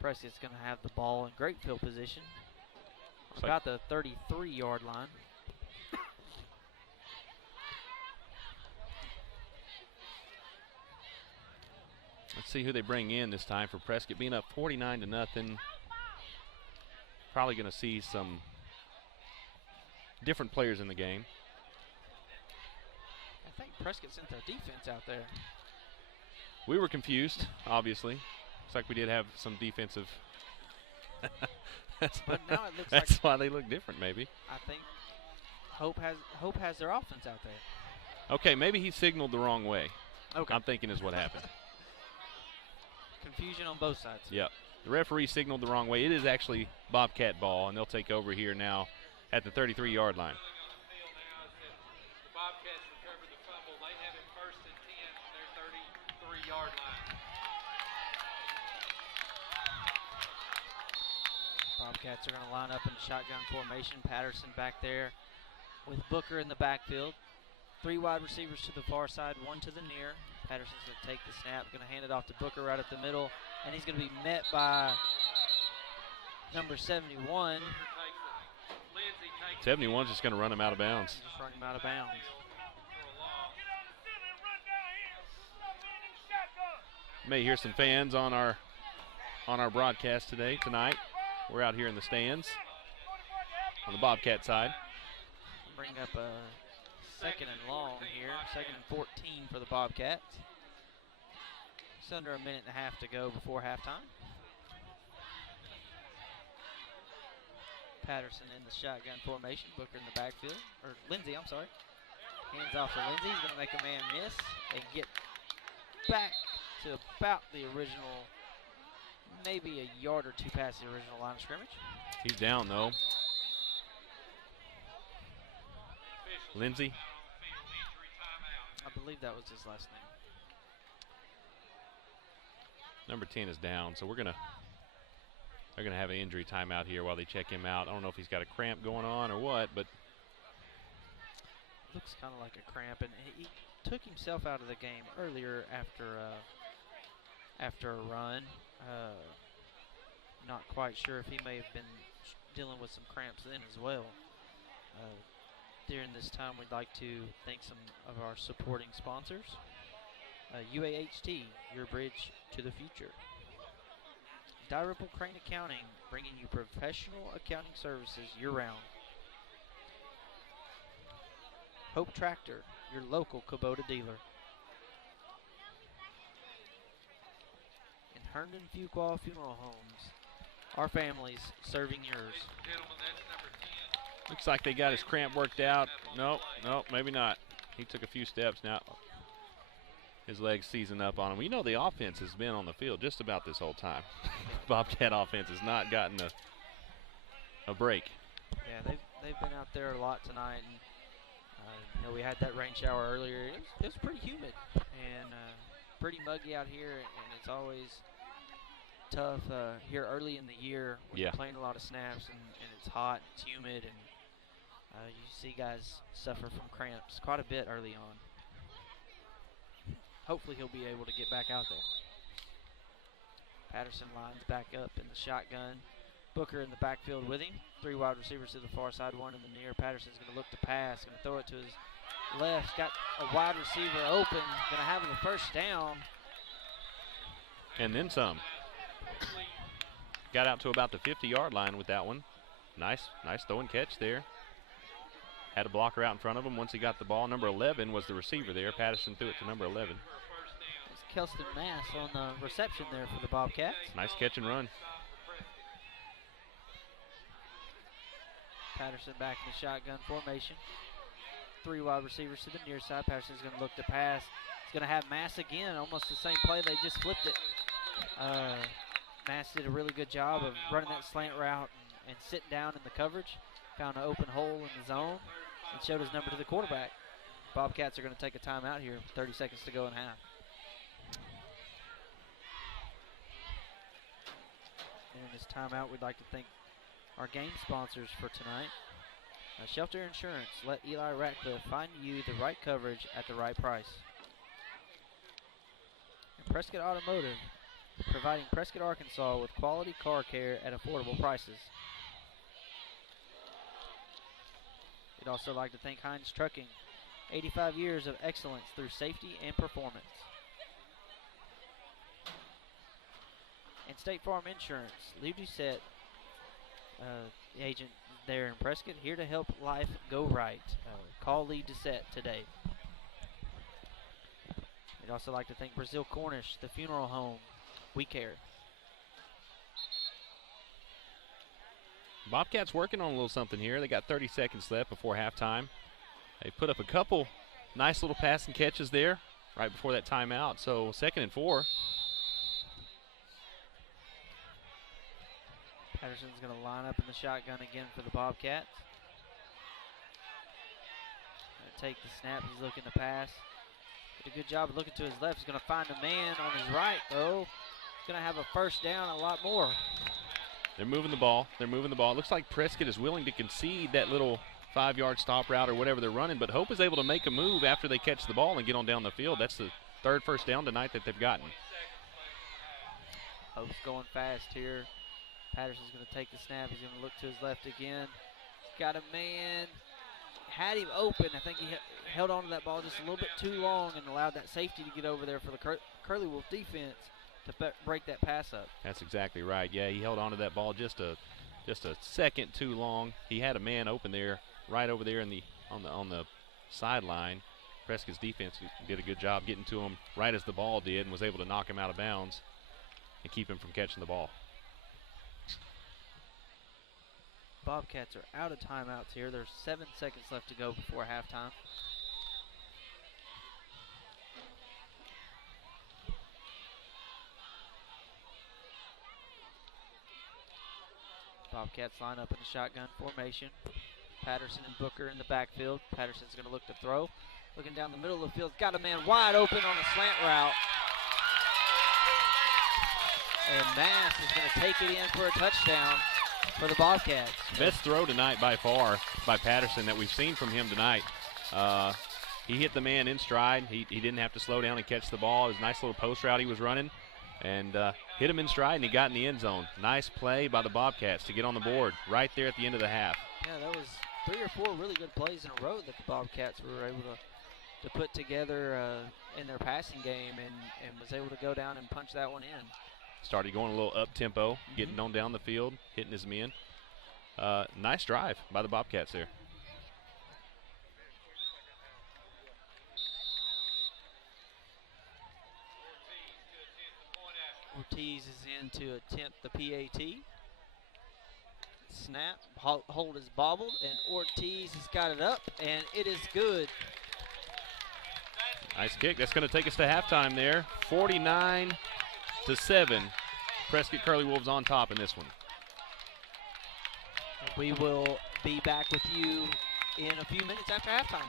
Prescott's going to have the ball in great field position. About the 33-yard line. Let's see who they bring in this time for Prescott. Being up 49-0. Probably going to see some different players in the game. I think Prescott sent their defense out there. We were confused, obviously. Looks like we did have some defensive. But now it looks that's like why they look different, maybe. I think Hope has their offense out there. Okay, maybe he signaled the wrong way. Okay. I'm thinking is what happened. Confusion on both sides. Yep. The referee signaled the wrong way. It is actually Bobcat ball, and they'll take over here now at the 33-yard line. The Bobcats recovered the fumble. They have it 1st and 10 on their 33-yard line. Bobcats are going to line up in shotgun formation. Patterson back there with Booker in the backfield. 3 wide receivers to the far side, 1 to the near. Patterson's going to take the snap, going to hand it off to Booker right up the middle, and he's going to be met by number 71. 71's just going to run him out of bounds. Just run him out of bounds. You may hear some fans on our broadcast tonight. We're out here in the stands on the Bobcat side. Bring up a 2nd and long here, 2nd and 14 for the Bobcats. It's under a minute and a half to go before halftime. Patterson in the shotgun formation, Booker in the backfield, or Lindsey, I'm sorry. Hands off to Lindsey, he's going to make a man miss and get back to about the original, maybe a yard or 2 past the original line of scrimmage. He's down though. Lindsey. I believe that was his last name. Number 10 is down, so they're gonna have an injury timeout here while they check him out. I don't know if he's got a cramp going on or what, but looks kind of like a cramp, and he took himself out of the game earlier after a run. Not quite sure if he may have been dealing with some cramps then as well. During this time, we'd like to thank some of our supporting sponsors. UAHT, your bridge to the future. Dalrymple Crane Accounting, bringing you professional accounting services year-round. Hope Tractor, your local Kubota dealer. And Herndon Fuqua Funeral Homes, our families serving yours. Gentlemen, that's number 10. Looks like they got his cramp worked out. Nope, maybe not. He took a few steps now. His legs season up on him. You know the offense has been on the field just about this whole time. Bobcat offense has not gotten a break. Yeah, they've been out there a lot tonight, and we had that rain shower earlier. It was pretty humid and pretty muggy out here, and it's always tough here early in the year when you're playing a lot of snaps and it's hot, it's humid, and you see guys suffer from cramps quite a bit early on. Hopefully he'll be able to get back out there. Patterson lines back up in the shotgun. Booker in the backfield with him. 3 wide receivers to the far side, 1 in the near. Patterson's going to look to pass, going to throw it to his left. Got a wide receiver open, going to have the first down. And then some. Got out to about the 50-yard line with that one. Nice throw and catch there. Had a blocker out in front of him once he got the ball. Number 11 was the receiver there. Patterson threw it to number 11. It's Kelston Mass on the reception there for the Bobcats. Nice catch and run. Patterson back in the shotgun formation. 3 wide receivers to the near side. Patterson's going to look to pass. He's going to have Mass again. Almost the same play. They just flipped it. Mass did a really good job of running that slant route and sitting down in the coverage. Found an open hole in the zone and showed his number to the quarterback. Bobcats are going to take a timeout here. 30 seconds to go in half. And in this timeout, we'd like to thank our game sponsors for tonight. Shelter Insurance. Let Eli Ratcliffe find you the right coverage at the right price. And Prescott Automotive, providing Prescott, Arkansas with quality car care at affordable prices. We'd also like to thank Heinz Trucking. 85 years of excellence through safety and performance. And State Farm Insurance. Lee Doucette, the agent there in Prescott, here to help life go right. Call Lee Doucette today. We'd also like to thank Brazil Cornish, the funeral home. We care. Bobcats working on a little something here. They got 30 seconds left before halftime. They put up a couple nice little passing catches there right before that timeout. So 2nd and 4. Patterson's going to line up in the shotgun again for the Bobcats. Going to take the snap. He's looking to pass. Did a good job of looking to his left. He's going to find a man on his right, though. He's going to have a first down, a lot more. They're moving the ball. It looks like Prescott is willing to concede that little 5-yard stop route or whatever they're running, but Hope is able to make a move after they catch the ball and get on down the field. That's the 3rd first down tonight that they've gotten. Hope's going fast here. Patterson's going to take the snap. He's going to look to his left again. He's got a man. Had him open. I think he held on to that ball just a little bit too long and allowed that safety to get over there for the Curly Wolf defense to break that pass up. That's exactly right. Yeah, he held on to that ball just a second too long. He had a man open there, right over there on the sideline. Prescott's defense did a good job getting to him right as the ball did and was able to knock him out of bounds and keep him from catching the ball. Bobcats are out of timeouts here. There's 7 seconds left to go before halftime. Bobcats line up in the shotgun formation. Patterson and Booker in the backfield. Patterson's going to look to throw. Looking down the middle of the field. Got a man wide open on a slant route. And Mass is going to take it in for a touchdown for the Bobcats. Best throw tonight by far by Patterson that we've seen from him tonight. He hit the man in stride. He didn't have to slow down and catch the ball. It was a nice little post route he was running. And hit him in stride, and he got in the end zone. Nice play by the Bobcats to get on the board right there at the end of the half. Yeah, that was 3 or 4 really good plays in a row that the Bobcats were able to put together in their passing game and was able to go down and punch that one in. Started going a little up-tempo, getting on down the field, hitting his men. Nice drive by the Bobcats there. Ortiz is in to attempt the PAT. Snap, hold is bobbled, and Ortiz has got it up, and it is good. Nice kick. That's going to take us to halftime there. 49-7. Prescott Curly Wolves on top in this one. We will be back with you in a few minutes after halftime.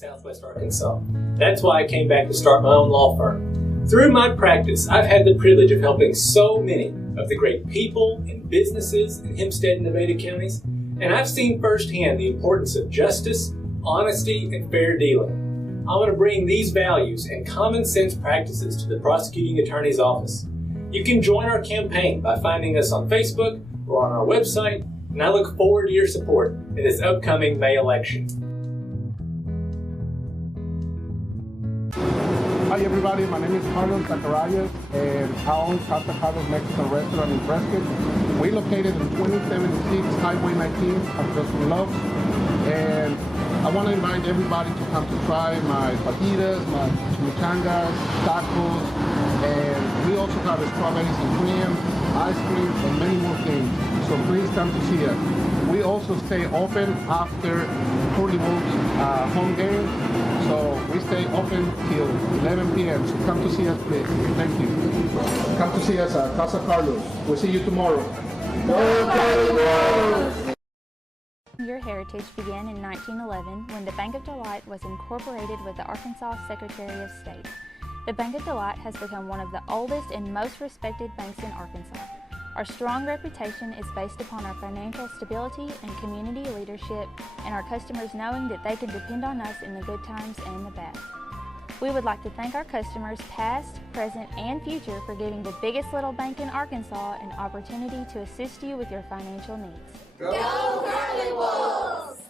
Southwest Arkansas. That's why I came back to start my own law firm. Through my practice, I've had the privilege of helping so many of the great people and businesses in Hempstead and Nevada counties, and I've seen firsthand the importance of justice, honesty, and fair dealing. I want to bring these values and common sense practices to the prosecuting attorney's office. You can join our campaign by finding us on Facebook or on our website, and I look forward to your support in this upcoming May election. Hi everybody, my name is Carlos Zacharias and I own Casa Carlos Mexican Restaurant in Prescott. We're located in 2076 Highway 19 across from Love. And I want to invite everybody to come to try my fajitas, my chimichangas, tacos, and we also have strawberries and cream, ice cream, and many more things. So please come to see us. We also stay open after Curly Wolves home game. So we stay open till 11 p.m. So come to see us, please. Thank you. Come to see us at Casa Carlos. We'll see you tomorrow. Your heritage began in 1911 when the Bank of Delight was incorporated with the Arkansas Secretary of State. The Bank of Delight has become one of the oldest and most respected banks in Arkansas. Our strong reputation is based upon our financial stability and community leadership, and our customers knowing that they can depend on us in the good times and the bad. We would like to thank our customers past, present, and future for giving the biggest little bank in Arkansas an opportunity to assist you with your financial needs. Go Curly Wolves!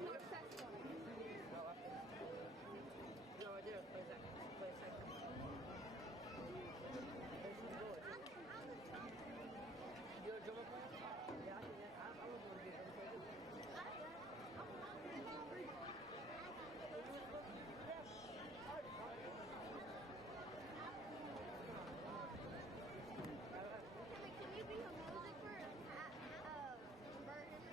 What's saxophone? No idea. Play saxophone. You're a drummer player? Yeah, I was going to get a drummer player. Can you be a music for version?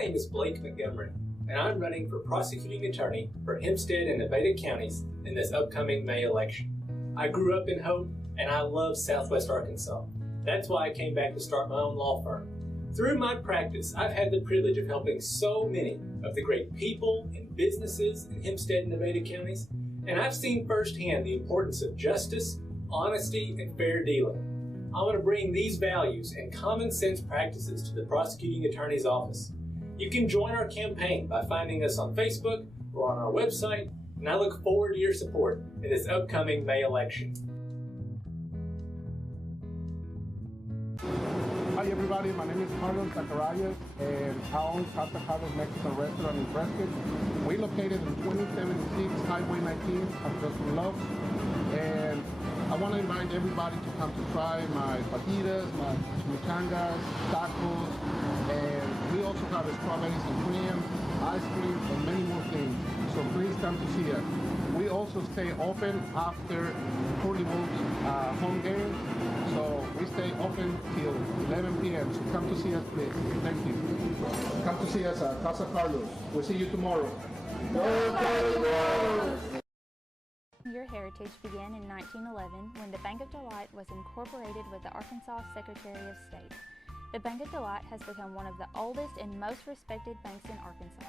name is Blake Montgomery, and I'm running for prosecuting attorney for Hempstead and Nevada counties in this upcoming May election. I grew up in Hope, and I love Southwest Arkansas. That's why I came back to start my own law firm. Through my practice, I've had the privilege of helping so many of the great people and businesses in Hempstead and Nevada counties, and I've seen firsthand the importance of justice, honesty, and fair dealing. I want to bring these values and common sense practices to the prosecuting attorney's office. You can join our campaign by finding us on Facebook or on our website, and I look forward to your support in this upcoming May election. Hi everybody, my name is Carlos Zacharias and I own Casa Carlos Mexican Restaurant in Prescott. We're located in 2076 Highway 19 at Prescott Loves. And I want to invite everybody to come to try my fajitas, my chimichangas, tacos, and we also have strawberries and cream, ice cream, and many more things. So please come to see us. We also stay open after Curly Wolves home game. So we stay open till 11 p.m. So come to see us, please. Thank you. Come to see us at Casa Carlos. We'll see you tomorrow. Your heritage began in 1911 when the Bank of Delight was incorporated with the Arkansas Secretary of State. The Bank of Delight has become one of the oldest and most respected banks in Arkansas.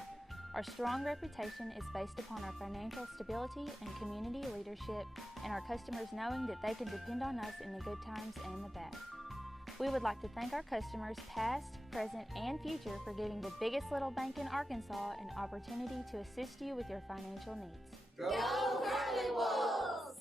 Our strong reputation is based upon our financial stability and community leadership, and our customers knowing that they can depend on us in the good times and the bad. We would like to thank our customers past, present, and future for giving the biggest little bank in Arkansas an opportunity to assist you with your financial needs. Go Curly Wolves!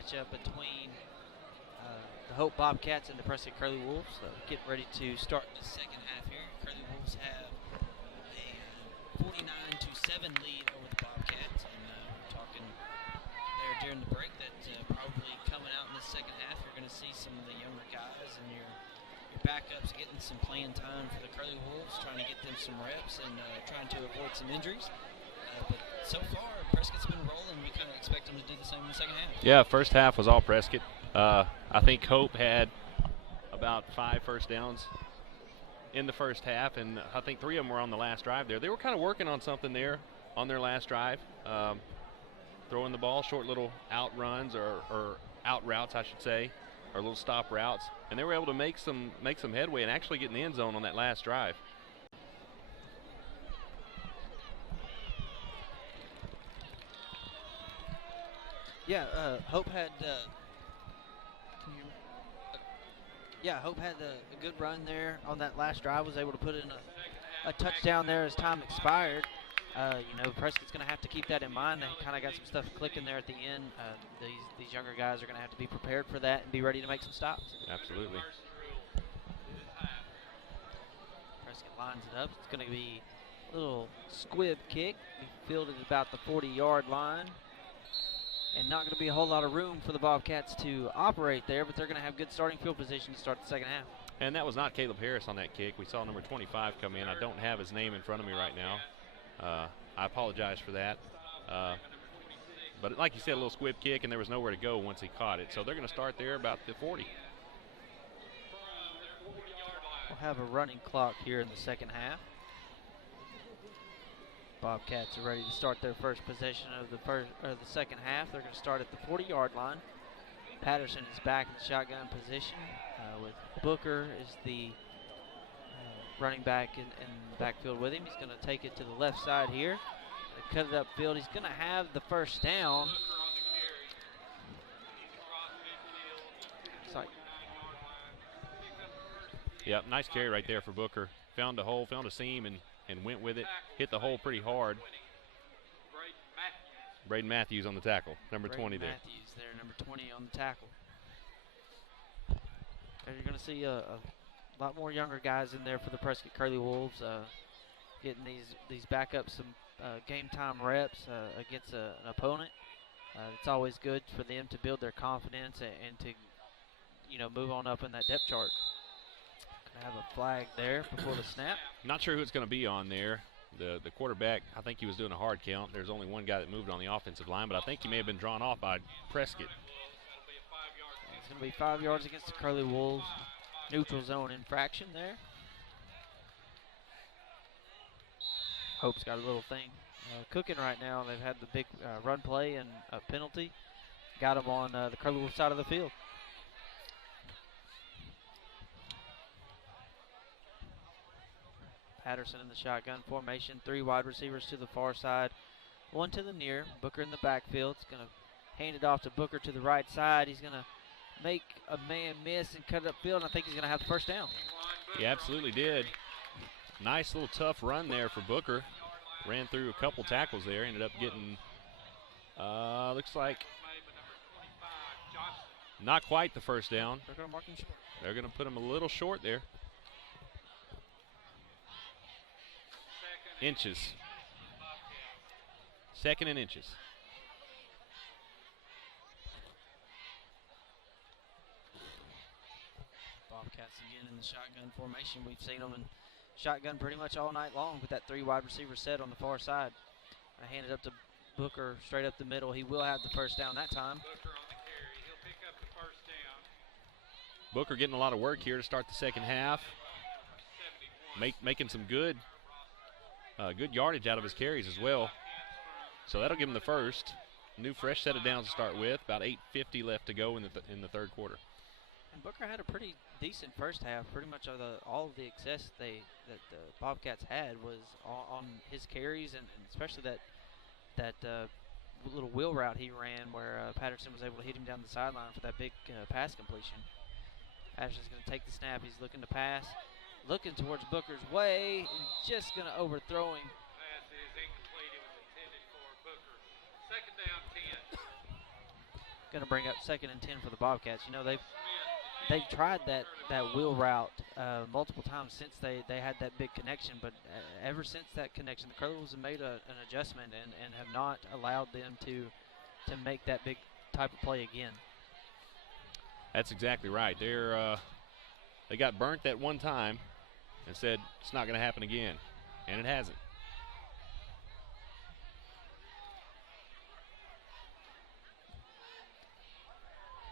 matchup between the Hope Bobcats and the Prescott Curly Wolves. Getting ready to start the second half here. Curly Wolves have a 49-7 lead over the Bobcats, and we're talking there during the break that probably coming out in the second half, you're going to see some of the younger guys and your backups getting some playing time for the Curly Wolves, trying to get them some reps and trying to avoid some injuries. But so far, Prescott's been rolling. We kind of expect them to do the same in the second half. Yeah, first half was all Prescott. I think Hope had about 5 first downs in the first half, and I think 3 of them were on the last drive there. They were kind of working on something there on their last drive, throwing the ball, short little out runs or out routes, I should say, or little stop routes, and they were able to make some headway and actually get in the end zone on that last drive. Yeah, Hope had. Hope had a good run there on that last drive. Was able to put in a touchdown there as time expired. Prescott's going to have to keep that in mind. They kind of got some stuff clicking there at the end. These younger guys are going to have to be prepared for that and be ready to make some stops. Absolutely. Prescott lines it up. It's going to be a little squib kick. Fielded about the 40-yard line. And not going to be a whole lot of room for the Bobcats to operate there, but they're going to have good starting field position to start the second half. And that was not Caleb Harris on that kick. We saw number 25 come in. I don't have his name in front of me right now. I apologize for that. But like you said, a little squib kick, and there was nowhere to go once he caught it. So they're going to start there about the 40. We'll have a running clock here in the second half. Bobcats are ready to start their first possession of the second half. They're going to start at the 40-yard line. Patterson is back in shotgun position with Booker is the running back in the backfield with him. He's going to take it to the left side here. They cut it upfield. He's going to have the first down. Yep, nice carry right there for Booker. Found a hole, found a seam, and went with it. Hit the hole pretty hard. Braden Matthews on the tackle, number 20 there. Matthews there, number 20 on the tackle. And you're going to see a lot more younger guys in there for the Prescott Curly Wolves, getting these backups some game time reps against an opponent. It's always good for them to build their confidence and to move on up in that depth chart. Gonna have a flag there before the snap. Not sure who it's going to be on there. The quarterback, I think he was doing a hard count. There's only one guy that moved on the offensive line, but I think he may have been drawn off by Prescott. It's going to be 5 yards against the Curly Wolves. Neutral zone infraction there. Hope's got a little thing cooking right now. They've had the big run play and a penalty. Got them on the Curly Wolves side of the field. Patterson in the shotgun formation. 3 wide receivers to the far side. 1 to the near. Booker in the backfield. It's going to hand it off to Booker to the right side. He's going to make a man miss and cut it upfield, and I think he's going to have the first down. He absolutely did. Nice little tough run there for Booker. Ran through a couple tackles there. Ended up getting, looks like, not quite the first down. They're going to mark him short. They're going to put him a little short there. Inches. 2nd and inches. Bobcats again in the shotgun formation. We've seen them in shotgun pretty much all night long with that 3 wide receiver set on the far side. I hand it up to Booker straight up the middle. He will have the first down that time. Booker on the carry. He'll pick up the first down. Booker getting a lot of work here to start the second half. Making some good yardage out of his carries as well. So that'll give him the first. New fresh set of downs to start with. About 8:50 left to go in the third quarter. And Booker had a pretty decent first half. Pretty much all of the excess that the Bobcats had was on his carries, and especially that little wheel route he ran where Patterson was able to hit him down the sideline for that big pass completion. Patterson's going to take the snap. He's looking to pass. Looking towards Booker's way, and just going to overthrow him. Pass is incomplete. It was intended for Booker. 2nd down, 10. going to bring up 2nd and 10 for the Bobcats. You know, they've tried that wheel route multiple times since they had that big connection, but ever since that connection, the Curly Wolves have made an adjustment and have not allowed them to make that big type of play again. That's exactly right. They got burnt that one time and said it's not going to happen again, and it hasn't.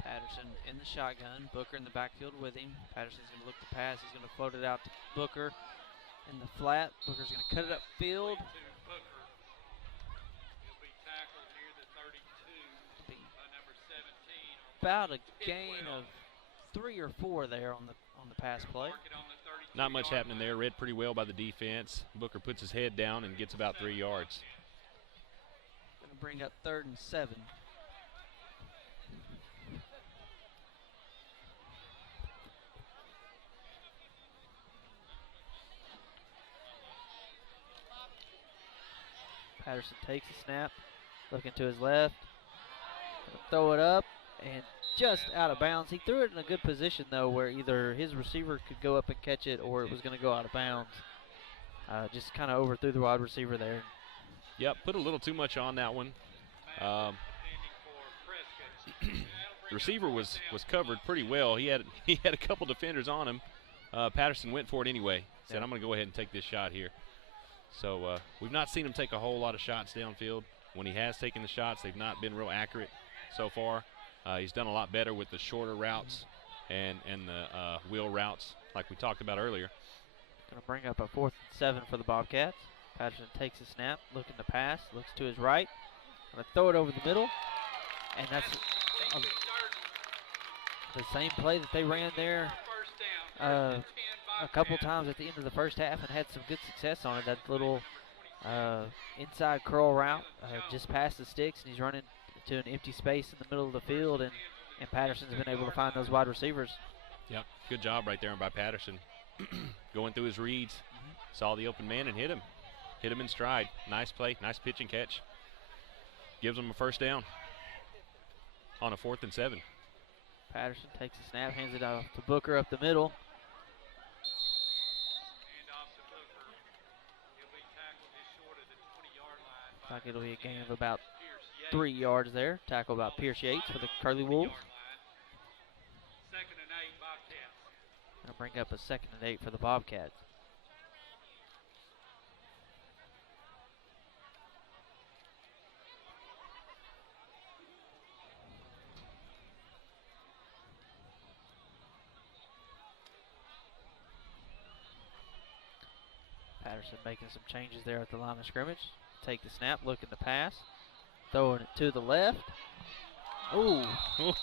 Patterson in the shotgun, Booker in the backfield with him. Patterson's going to look to pass. He's going to float it out to Booker in the flat. Booker's going to cut it upfield. About a gain of 3 or 4 there on the pass play. Not much happening there. Read pretty well by the defense. Booker puts his head down and gets about 3 yards. Going to bring up 3rd and 7. Patterson takes a snap, looking to his left, throw it up, and just out of bounds. He threw it in a good position, though, where either his receiver could go up and catch it or it was going to go out of bounds. Just kind of overthrew the wide receiver there. Yep, put a little too much on that one. The receiver was covered pretty well. He had a couple defenders on him. Patterson went for it anyway. Said, I'm going to go ahead and take this shot here. So we've not seen him take a whole lot of shots downfield. When he has taken the shots, they've not been real accurate so far. He's done a lot better with the shorter routes and the wheel routes like we talked about earlier. Going to bring up a 4th and 7 for the Bobcats. Patterson takes a snap, looking to pass, looks to his right. Going to throw it over the middle. And that's the same play that they ran there a couple times at the end of the first half and had some good success on it. That little inside curl route just past the sticks, and he's running to an empty space in the middle of the field, and Patterson's been able to find those wide receivers. Yep, good job right there by Patterson. Going through his reads, saw the open man and hit him. Hit him in stride. Nice play, nice pitch and catch. Gives him a 1st down on a 4th and 7. Patterson takes a snap, hands it off to Booker up the middle. Looks like it'll be a gain of about 3 yards there. Tackle by Pierce Yates for the Curly Wolves. 2nd and 8, Bobcats. Gonna bring up a 2nd and 8 for the Bobcats. Patterson making some changes there at the line of scrimmage. Take the snap, looking to pass. Throwing it to the left. Ooh,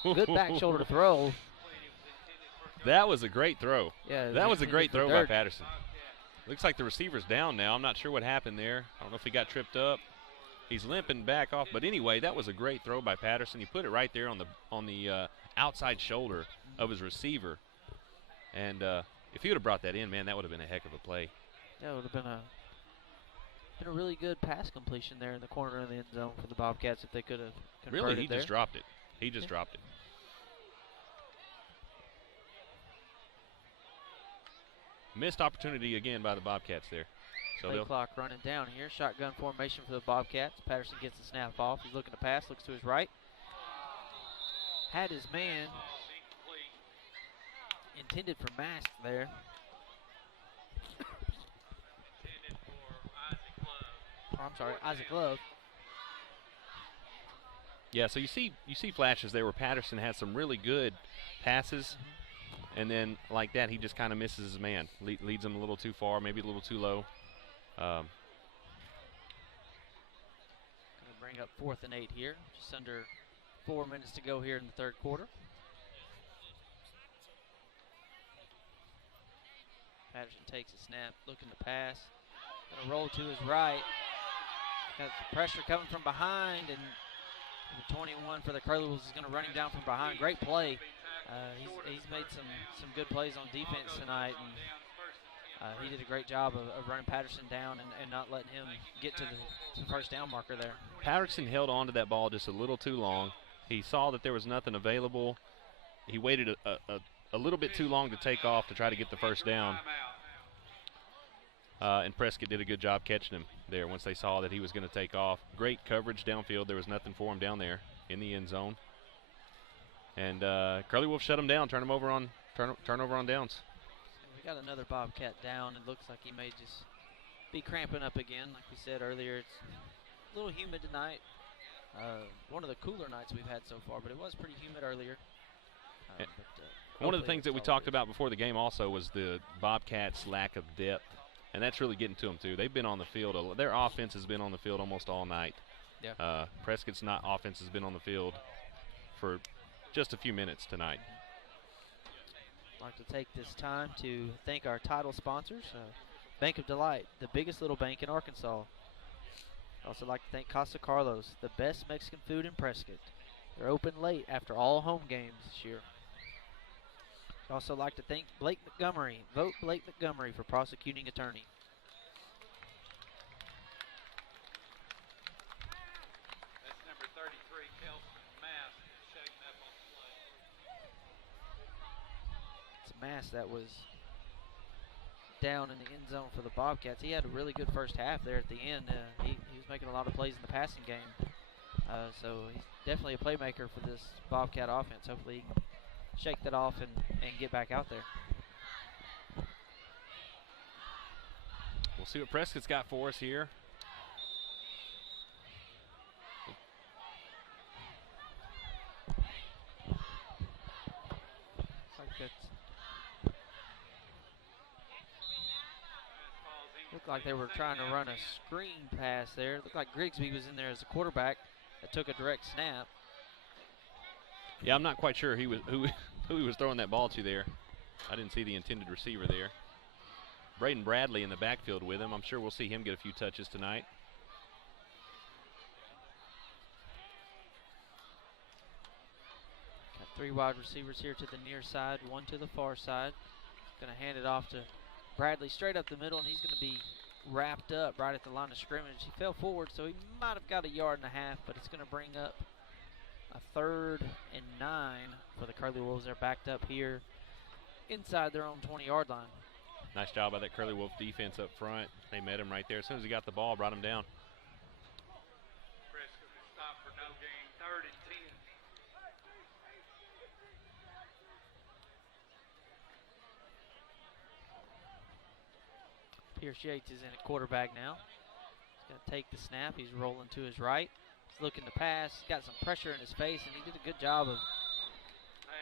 good back shoulder throw. That was a great throw. Yeah, that was a great throw by Patterson. Looks like the receiver's down now. I'm not sure what happened there. I don't know if he got tripped up. He's limping back off, but anyway, that was a great throw by Patterson. He put it right there on the outside shoulder of his receiver. And if he would have brought that in, man, that would have been a heck of a play. Yeah, it would have been a really good pass completion there in the corner of the end zone for the Bobcats if they could have converted Really, he there. just dropped it. He just dropped it. Missed opportunity again by the Bobcats there. So Play clock running down here. Shotgun formation for the Bobcats. Patterson gets the snap off. He's looking to pass. Looks to his right. Had his man intended for Mask there. I'm sorry, Isaac Love. Yeah, so you see flashes there where Patterson has some really good passes, and then like that he just kind of misses his man, leads him a little too far, maybe a little too low. Going to bring up 4th and 8 here, just under 4 minutes to go here in the 3rd quarter. Patterson takes a snap, looking to pass. Going to roll to his right. Got some pressure coming from behind, and the 21 for the Curly Wolves is going to run him down from behind. Great play. He's made some good plays on defense tonight, and he did a great job of running Patterson down and not letting him get to the 1st down marker there. Patterson held on to that ball just a little too long. He saw that there was nothing available. He waited a little bit too long to take off to try to get the first down. And Prescott did a good job catching him there once they saw that he was going to take off. Great coverage downfield. There was nothing for him down there in the end zone. And Curly Wolf shut him down, turnover on downs. We got another Bobcat down. It looks like he may just be cramping up again. Like we said earlier, it's a little humid tonight. One of the cooler nights we've had so far, but it was pretty humid earlier. One of the things that we talked about before the game also was the Bobcats' lack of depth, and that's really getting to them too. They've been on the field. Their offense has been on the field almost all night. Yeah. Prescott's offense has been on the field for just a few minutes tonight. I'd like to take this time to thank our title sponsors, Bank of Delight, the biggest little bank in Arkansas. I'd also like to thank Casa Carlos, the best Mexican food in Prescott. They're open late after all home games this year. I'd also like to thank Blake Montgomery. Vote Blake Montgomery for prosecuting attorney. That's number 33, Kelson Mass, shaking up on the play. It's Mass that was down in the end zone for the Bobcats. He had a really good first half there at the end. He was making a lot of plays in the passing game. So he's definitely a playmaker for this Bobcat offense. Hopefully he can shake that off and get back out there. We'll see what Prescott's got for us here. Looked like they were trying to run a screen pass there. Looked like Grigsby was in there as a quarterback that took a direct snap. Yeah, I'm not quite sure who he was throwing that ball to there. I didn't see the intended receiver there. Braden Bradley in the backfield with him. I'm sure we'll see him get a few touches tonight. Got three wide receivers here to the near side, one to the far side. Going to hand it off to Bradley straight up the middle, and he's going to be wrapped up right at the line of scrimmage. He fell forward, so he might have got a yard and a half, but it's going to bring up a 3rd and 9 for the Curly Wolves. They're backed up here inside their own 20-yard line. Nice job by that Curly Wolf defense up front. They met him right there. As soon as he got the ball, brought him down. Prescott will stop for no gain, 3rd and 10. Pierce Yates is in at quarterback now. He's going to take the snap. He's rolling to his right. He's looking to pass. He's got some pressure in his face, and he did a good job of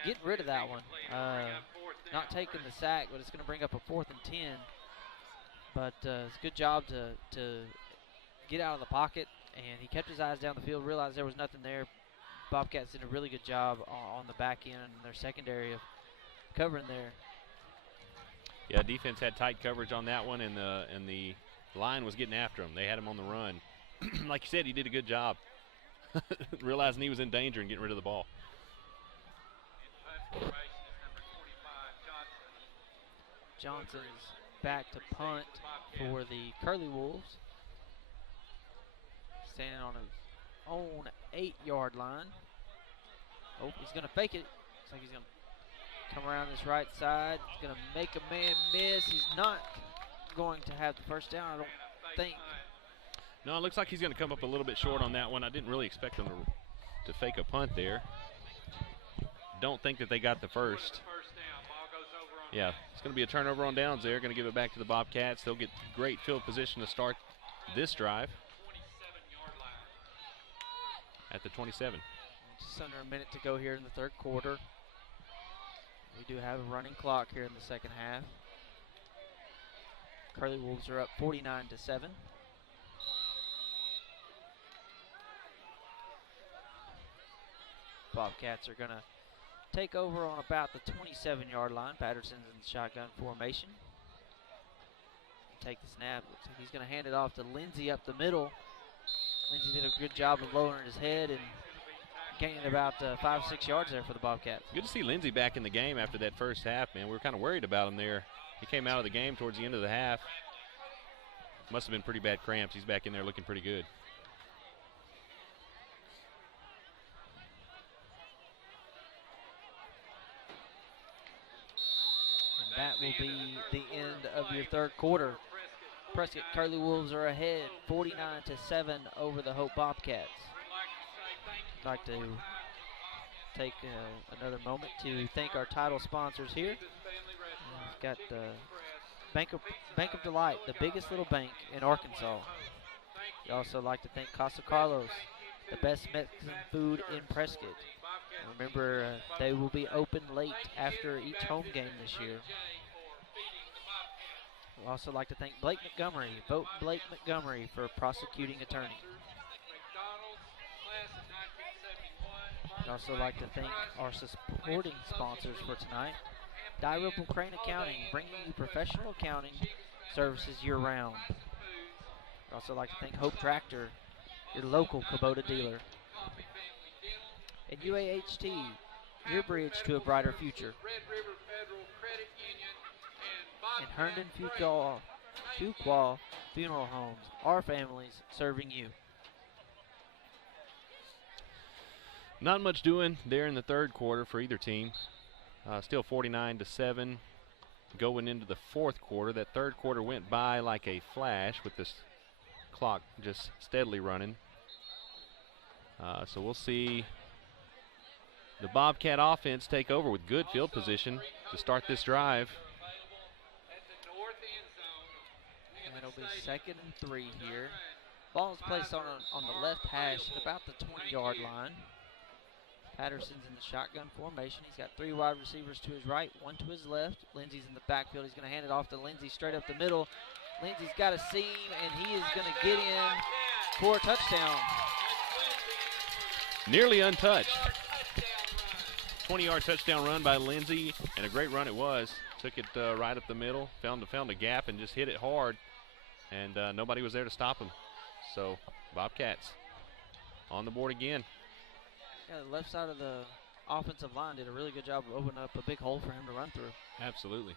getting rid of that one. Not taking the sack, but it's going to bring up a 4th and 10. But it's a good job to get out of the pocket, and he kept his eyes down the field, realized there was nothing there. Bobcats did a really good job on the back end and their secondary of covering there. Yeah, defense had tight coverage on that one, and the line was getting after him. They had him on the run. Like you said, he did a good job realizing he was in danger and getting rid of the ball. Johnson's back to punt for the Curly Wolves. Standing on his own 8-yard line. Oh, he's going to fake it. Looks like he's going to come around this right side. He's going to make a man miss. He's not going to have the first down, I don't think. No, it looks like he's going to come up a little bit short on that one. I didn't really expect him to fake a punt there. Don't think that they got the first. Yeah, it's going to be a turnover on downs there. Going to give it back to the Bobcats. They'll get great field position to start this drive at the 27. Just under a minute to go here in the 3rd quarter. We do have a running clock here in the 2nd half. Curly Wolves are up 49-7. Bobcats are going to take over on about the 27-yard line. Patterson's in shotgun formation. Take the snap. Looks like he's going to hand it off to Lindsey up the middle. Lindsey did a good job of lowering his head and gaining about 5-6 yards there for the Bobcats. Good to see Lindsey back in the game after that first half, man. We were kind of worried about him there. He came out of the game towards the end of the half. Must have been pretty bad cramps. He's back in there looking pretty good. that will be the end of your third quarter. Prescott Curly Wolves are ahead 49-7 over the Hope Bobcats. I'd like to take another moment to thank our title sponsors here. We've got the Bank of Delight, the biggest little bank in Arkansas. We'd also like to thank Casa Carlos, the best Mexican food in Prescott. Remember, they will be open late after each home game this year. We'd also like to thank Blake Montgomery. Vote Blake Montgomery for prosecuting attorney. I'd also like to thank our supporting sponsors for tonight. Ripple Crane Accounting, bringing you professional accounting services year-round. I'd also like to thank Hope Tractor, your local Kubota dealer. And UAHT, your bridge to a brighter future. And Herndon Fuqua Funeral Homes, our families serving you. Not much doing there in the third quarter for either team. Still 49-7 going into the fourth quarter. That third quarter went by like a flash with this clock just steadily running. So we'll see the Bobcat offense take over with good field position to start this drive. It'll be 2nd and 3 here. Ball is placed on the left hash at about the 20-yard line. Patterson's in the shotgun formation. He's got 3 wide receivers to his right, 1 to his left. Lindsey's in the backfield. He's going to hand it off to Lindsey straight up the middle. Lindsey's got a seam, and he is going to get in for a touchdown. Nearly untouched. 20-yard touchdown run by Lindsey, and a great run it was. Took it right up the middle, found a gap, and just hit it hard, and nobody was there to stop him. So Bobcats on the board again. Yeah, the left side of the offensive line did a really good job of opening up a big hole for him to run through. Absolutely.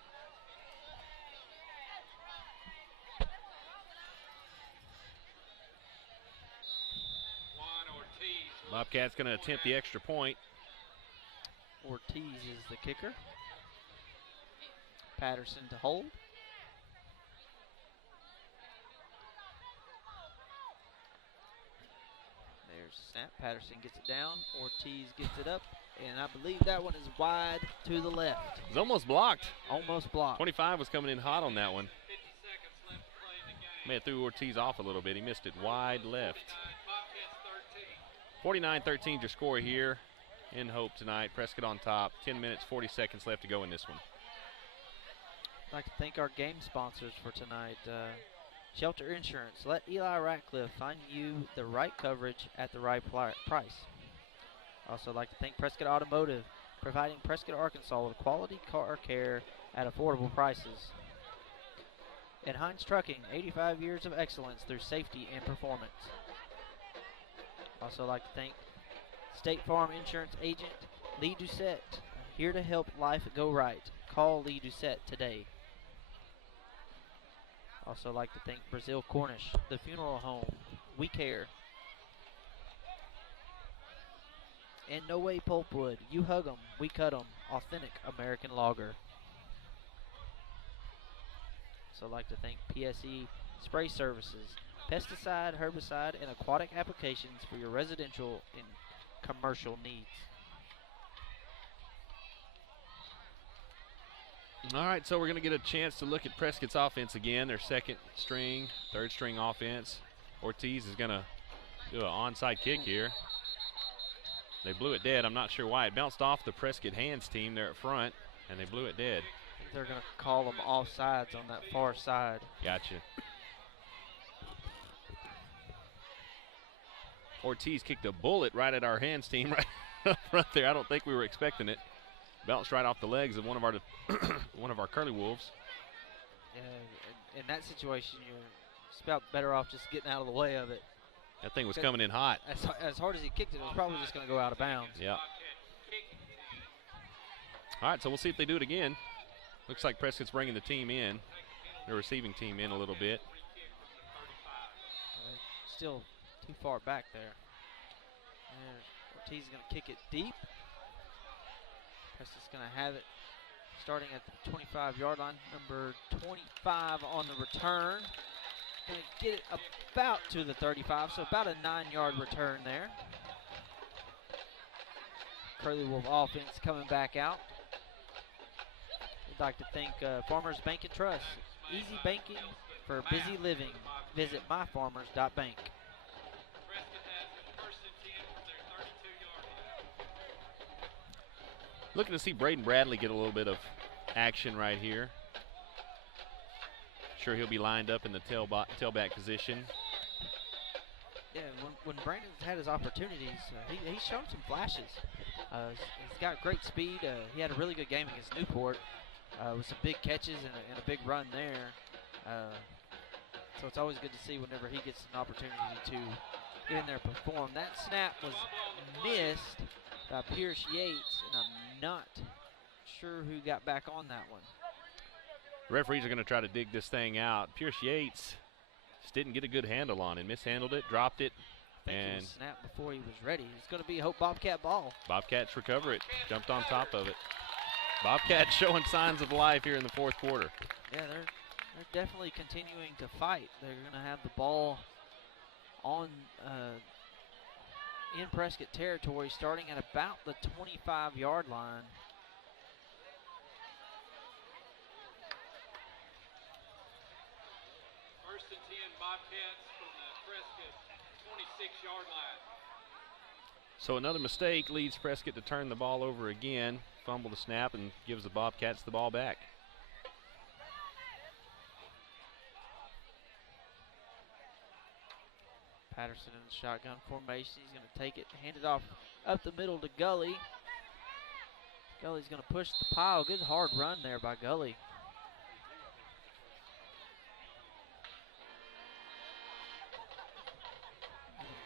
Bobcats going to attempt the extra point. Ortiz is the kicker. Patterson to hold. There's a snap. Patterson gets it down. Ortiz gets it up. And I believe that one is wide to the left. It's almost blocked. Almost blocked. 25 was coming in hot on that one. May have threw Ortiz off a little bit. He missed it wide left. 49-13 your score here in Hope tonight. Prescott on top. 10 minutes, 40 seconds left to go in this one. I'd like to thank our game sponsors for tonight. Shelter Insurance. Let Eli Ratcliffe find you the right coverage at the right price. Also like to thank Prescott Automotive, providing Prescott, Arkansas with quality car care at affordable prices. And Heinz Trucking, 85 years of excellence through safety and performance. Also like to thank State Farm Insurance Agent Lee Doucette, here to help life go right. Call Lee Doucette today. Also like to thank Brazil Cornish, the funeral home. We care. And No Way Pulpwood, you hug 'em, we cut 'em. Authentic American lager. Also like to thank PSE Spray Services, pesticide, herbicide, and aquatic applications for your residential and commercial needs. All right, so we're going to get a chance to look at Prescott's offense again, their second string, third string offense. Ortiz is going to do an onside kick here. They blew it dead. I'm not sure why. It bounced off the Prescott hands team there at front, and they blew it dead. I think they're going to call them offsides on that far side. Gotcha. Ortiz kicked a bullet right at our hands team right up front there. I don't think we were expecting it. Bounced right off the legs of one of our Curly Wolves. In that situation, you're just about better off just getting out of the way of it. That thing was coming in hot. As hard as he kicked it, it was probably just going to go out of bounds. Yeah. All right, so we'll see if they do it again. Looks like Prescott's bringing the team in, the receiving team in a little bit. Still too far back there. And Ortiz is going to kick it deep. Prescott's going to have it starting at the 25-yard line. Number 25 on the return. Going to get it about to the 35, so about a 9-yard return there. Curly Wolf offense coming back out. We'd like to thank Farmers Bank and Trust. Easy banking for busy living. Visit myfarmers.bank. Prescott has it 1st and 10 from their 32-yard line. Looking to see Braden Bradley get a little bit of action right here. Sure, he'll be lined up in the tailback position. Yeah, when Brandon's had his opportunities, he's shown some flashes. He's got great speed. He had a really good game against Newport with some big catches and a big run there. So it's always good to see whenever he gets an opportunity to get in there and perform. That snap was missed by Pierce Yates, and I'm not sure who got back on that one. The referees are going to try to dig this thing out. Pierce Yates just didn't get a good handle on it. Mishandled it, dropped it. I think it was snapped before he was ready. It's going to be a Hope Bobcat ball. Bobcats recover it, jumped on top of it. Bobcats showing signs of life here in the fourth quarter. Yeah, they're definitely continuing to fight. They're going to have the ball on in Prescott territory starting at about the 25-yard line. First and 10 Bobcats from the Prescott 26-yard line. So another mistake leads Prescott to turn the ball over again, fumble the snap, and gives the Bobcats the ball back. Patterson in the shotgun formation. He's going to take it, hand it off up the middle to Gully. Gully's going to push the pile. Good hard run there by Gully.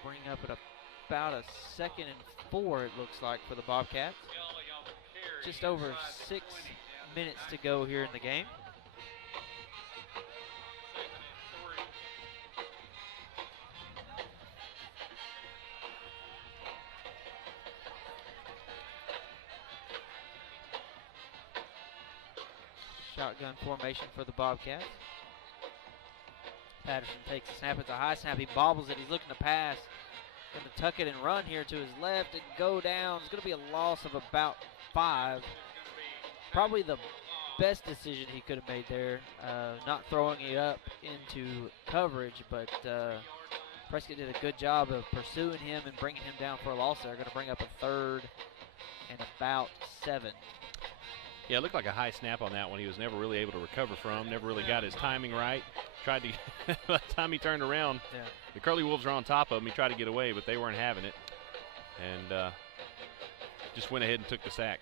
Bring up at about a 2nd and 4, it looks like, for the Bobcats. Just over 6 minutes to go here in the game. Shotgun formation for the Bobcats. Patterson takes the snap. It's a high snap. He bobbles it. He's looking to pass. Going to tuck it and run here to his left and go down. It's going to be a loss of about 5. Probably the best decision he could have made there, not throwing it up into coverage, but Prescott did a good job of pursuing him and bringing him down for a loss there. Going to bring up a 3rd and about 7. Yeah, it looked like a high snap on that one. He was never really able to recover from, never really got his timing right. Tried to, by the time he turned around, the Curly Wolves were on top of him. He tried to get away, but they weren't having it. And just went ahead and took the sack.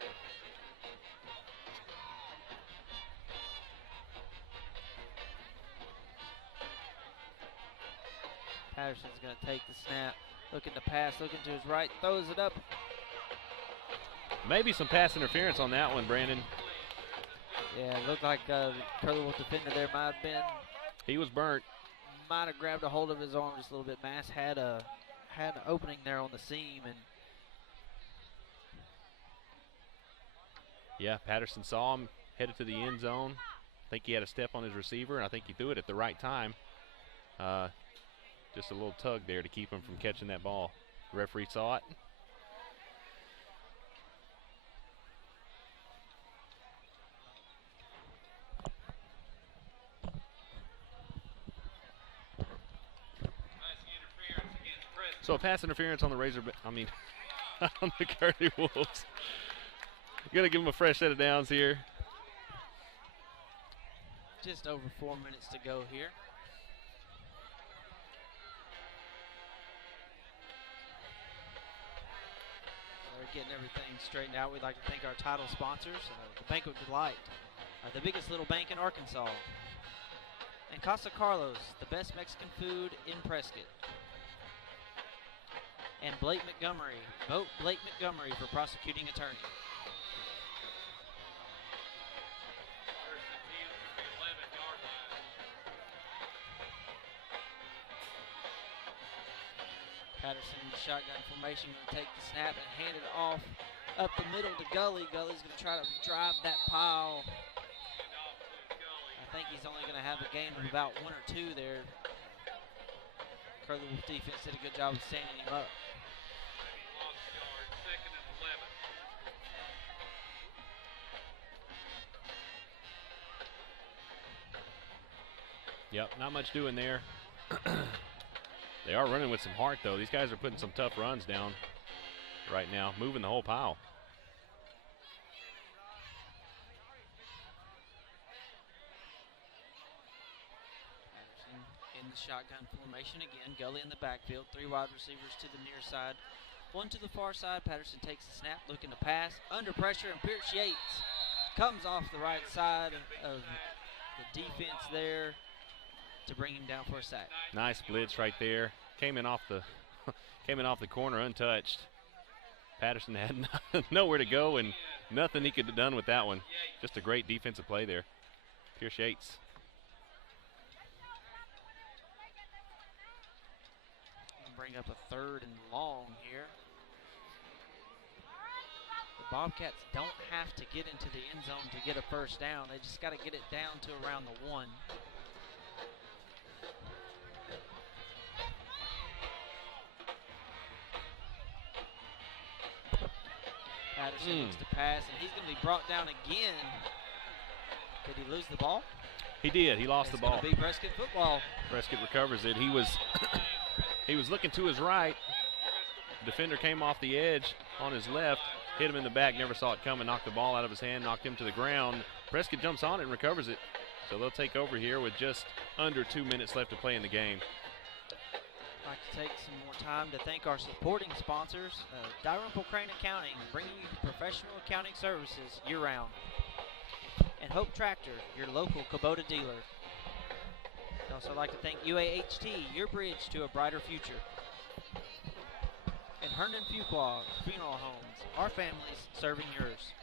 Patterson's going to take the snap, looking to pass, looking to his right, throws it up. Maybe some pass interference on that one, Brandon. Yeah, it looked like the Curly Wolf defender there might have been. He was burnt. Might have grabbed a hold of his arm just a little bit. Mass had an opening there on the seam, and yeah, Patterson saw him headed to the end zone. I think he had a step on his receiver, and I think he threw it at the right time. Just a little tug there to keep him from catching that ball. The referee saw it. So a pass interference on the on the Curly Wolves. You're gonna give them a fresh set of downs here. Just over 4 minutes to go here. We're getting everything straightened out. We'd like to thank our title sponsors, the Bank of Delight, the biggest little bank in Arkansas, and Casa Carlos, the best Mexican food in Prescott. And Blake Montgomery. Vote Blake Montgomery for prosecuting attorney. First and 10 from the 11-yard line. Patterson in shotgun formation, going to take the snap and hand it off up the middle to Gully. Gully's going to try to drive that pile. I think he's only going to have a gain of about 1 or 2 there. Curly Wolf defense did a good job of standing him up. Yep, not much doing there. They are running with some heart, though. These guys are putting some tough runs down right now, moving the whole pile. Patterson in the shotgun formation again. Gully in the backfield. 3 wide receivers to the near side. 1 to the far side. Patterson takes the snap, looking to pass. Under pressure, and Pierce Yates comes off the right side of the defense there to bring him down for a sack. Nice blitz right there. Came in off the corner untouched. Patterson had nowhere to go and nothing he could have done with that one. Just a great defensive play there. Pierce Yates. Bring up a 3rd and long here. The Bobcats don't have to get into the end zone to get a first down. They just got to get it down to around the 1. Patterson looks to pass, and he's going to be brought down again. Did he lose the ball? He did. He lost the ball. It's going to be Prescott football. Prescott recovers it. He was looking to his right. Defender came off the edge on his left, hit him in the back, never saw it coming, knocked the ball out of his hand, knocked him to the ground. Prescott jumps on it and recovers it. So they'll take over here with just under 2 minutes left to play in the game. I'd like to take some more time to thank our supporting sponsors, Dalrymple Crane Accounting, bringing you professional accounting services year-round, and Hope Tractor, your local Kubota dealer. I'd also like to thank UAHT, your bridge to a brighter future, and Herndon Fuqua Funeral Homes, our families serving yours.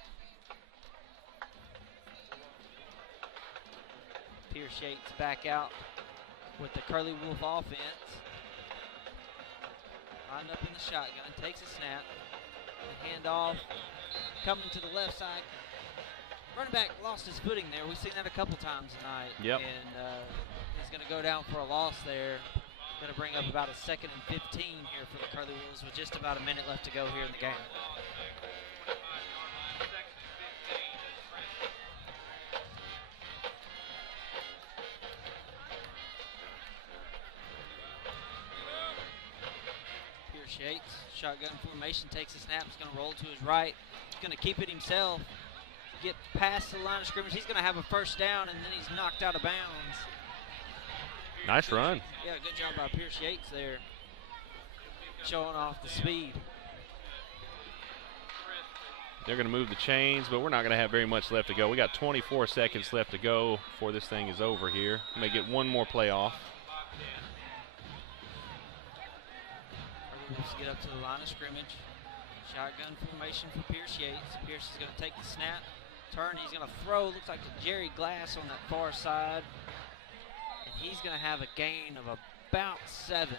Pierce Yates back out with the Curly Wolf offense. Lined up in the shotgun, takes a snap, and handoff coming to the left side. Running back lost his footing there. We've seen that a couple times tonight. Yep. And he's going to go down for a loss there. Going to bring up about a 2nd and 15 here for the Curly Wolves with just about a minute left to go here in the game. Yates, shotgun formation, takes a snap, he's going to roll to his right, he's going to keep it himself, get past the line of scrimmage, he's going to have a first down, and then he's knocked out of bounds. Nice run. Yeah, good job by Pierce Yates there, showing off the speed. They're going to move the chains, but we're not going to have very much left to go. We got 24 seconds left to go before this thing is over here. We may get one more play off. Wolves get up to the line of scrimmage. Shotgun formation for Pierce Yates. Pierce is going to take the snap, turn, he's going to throw. Looks like the Jerry Glass on that far side. And he's going to have a gain of about 7.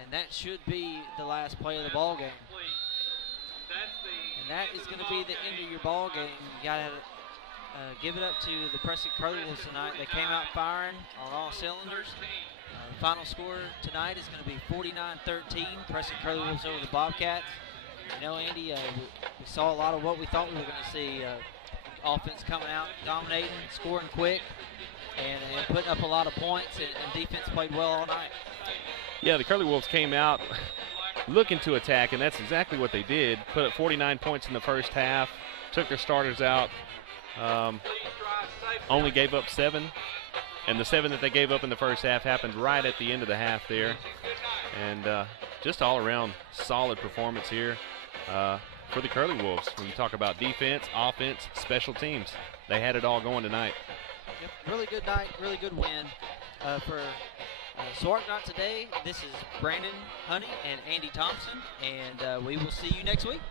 And that should be the last play of the ball game. And that is going to be the end of your ball game. You got to give it up to the Prescott Curly Wolves tonight. They came out firing on all cylinders. The final score tonight is going to be 49-13. Prescott Curly Wolves over the Bobcats. You know, Andy, we saw a lot of what we thought we were going to see. Offense coming out, dominating, scoring quick, and putting up a lot of points, and defense played well all night. Yeah, the Curly Wolves came out looking to attack, and that's exactly what they did. Put up 49 points in the first half, took their starters out, only gave up 7. And the 7 that they gave up in the first half happened right at the end of the half there. And just all around solid performance here for the Curly Wolves. When you talk about defense, offense, special teams, they had it all going tonight. Yep, really good night, really good win. For SWART today, this is Brandon Honey and Andy Thompson, and we will see you next week.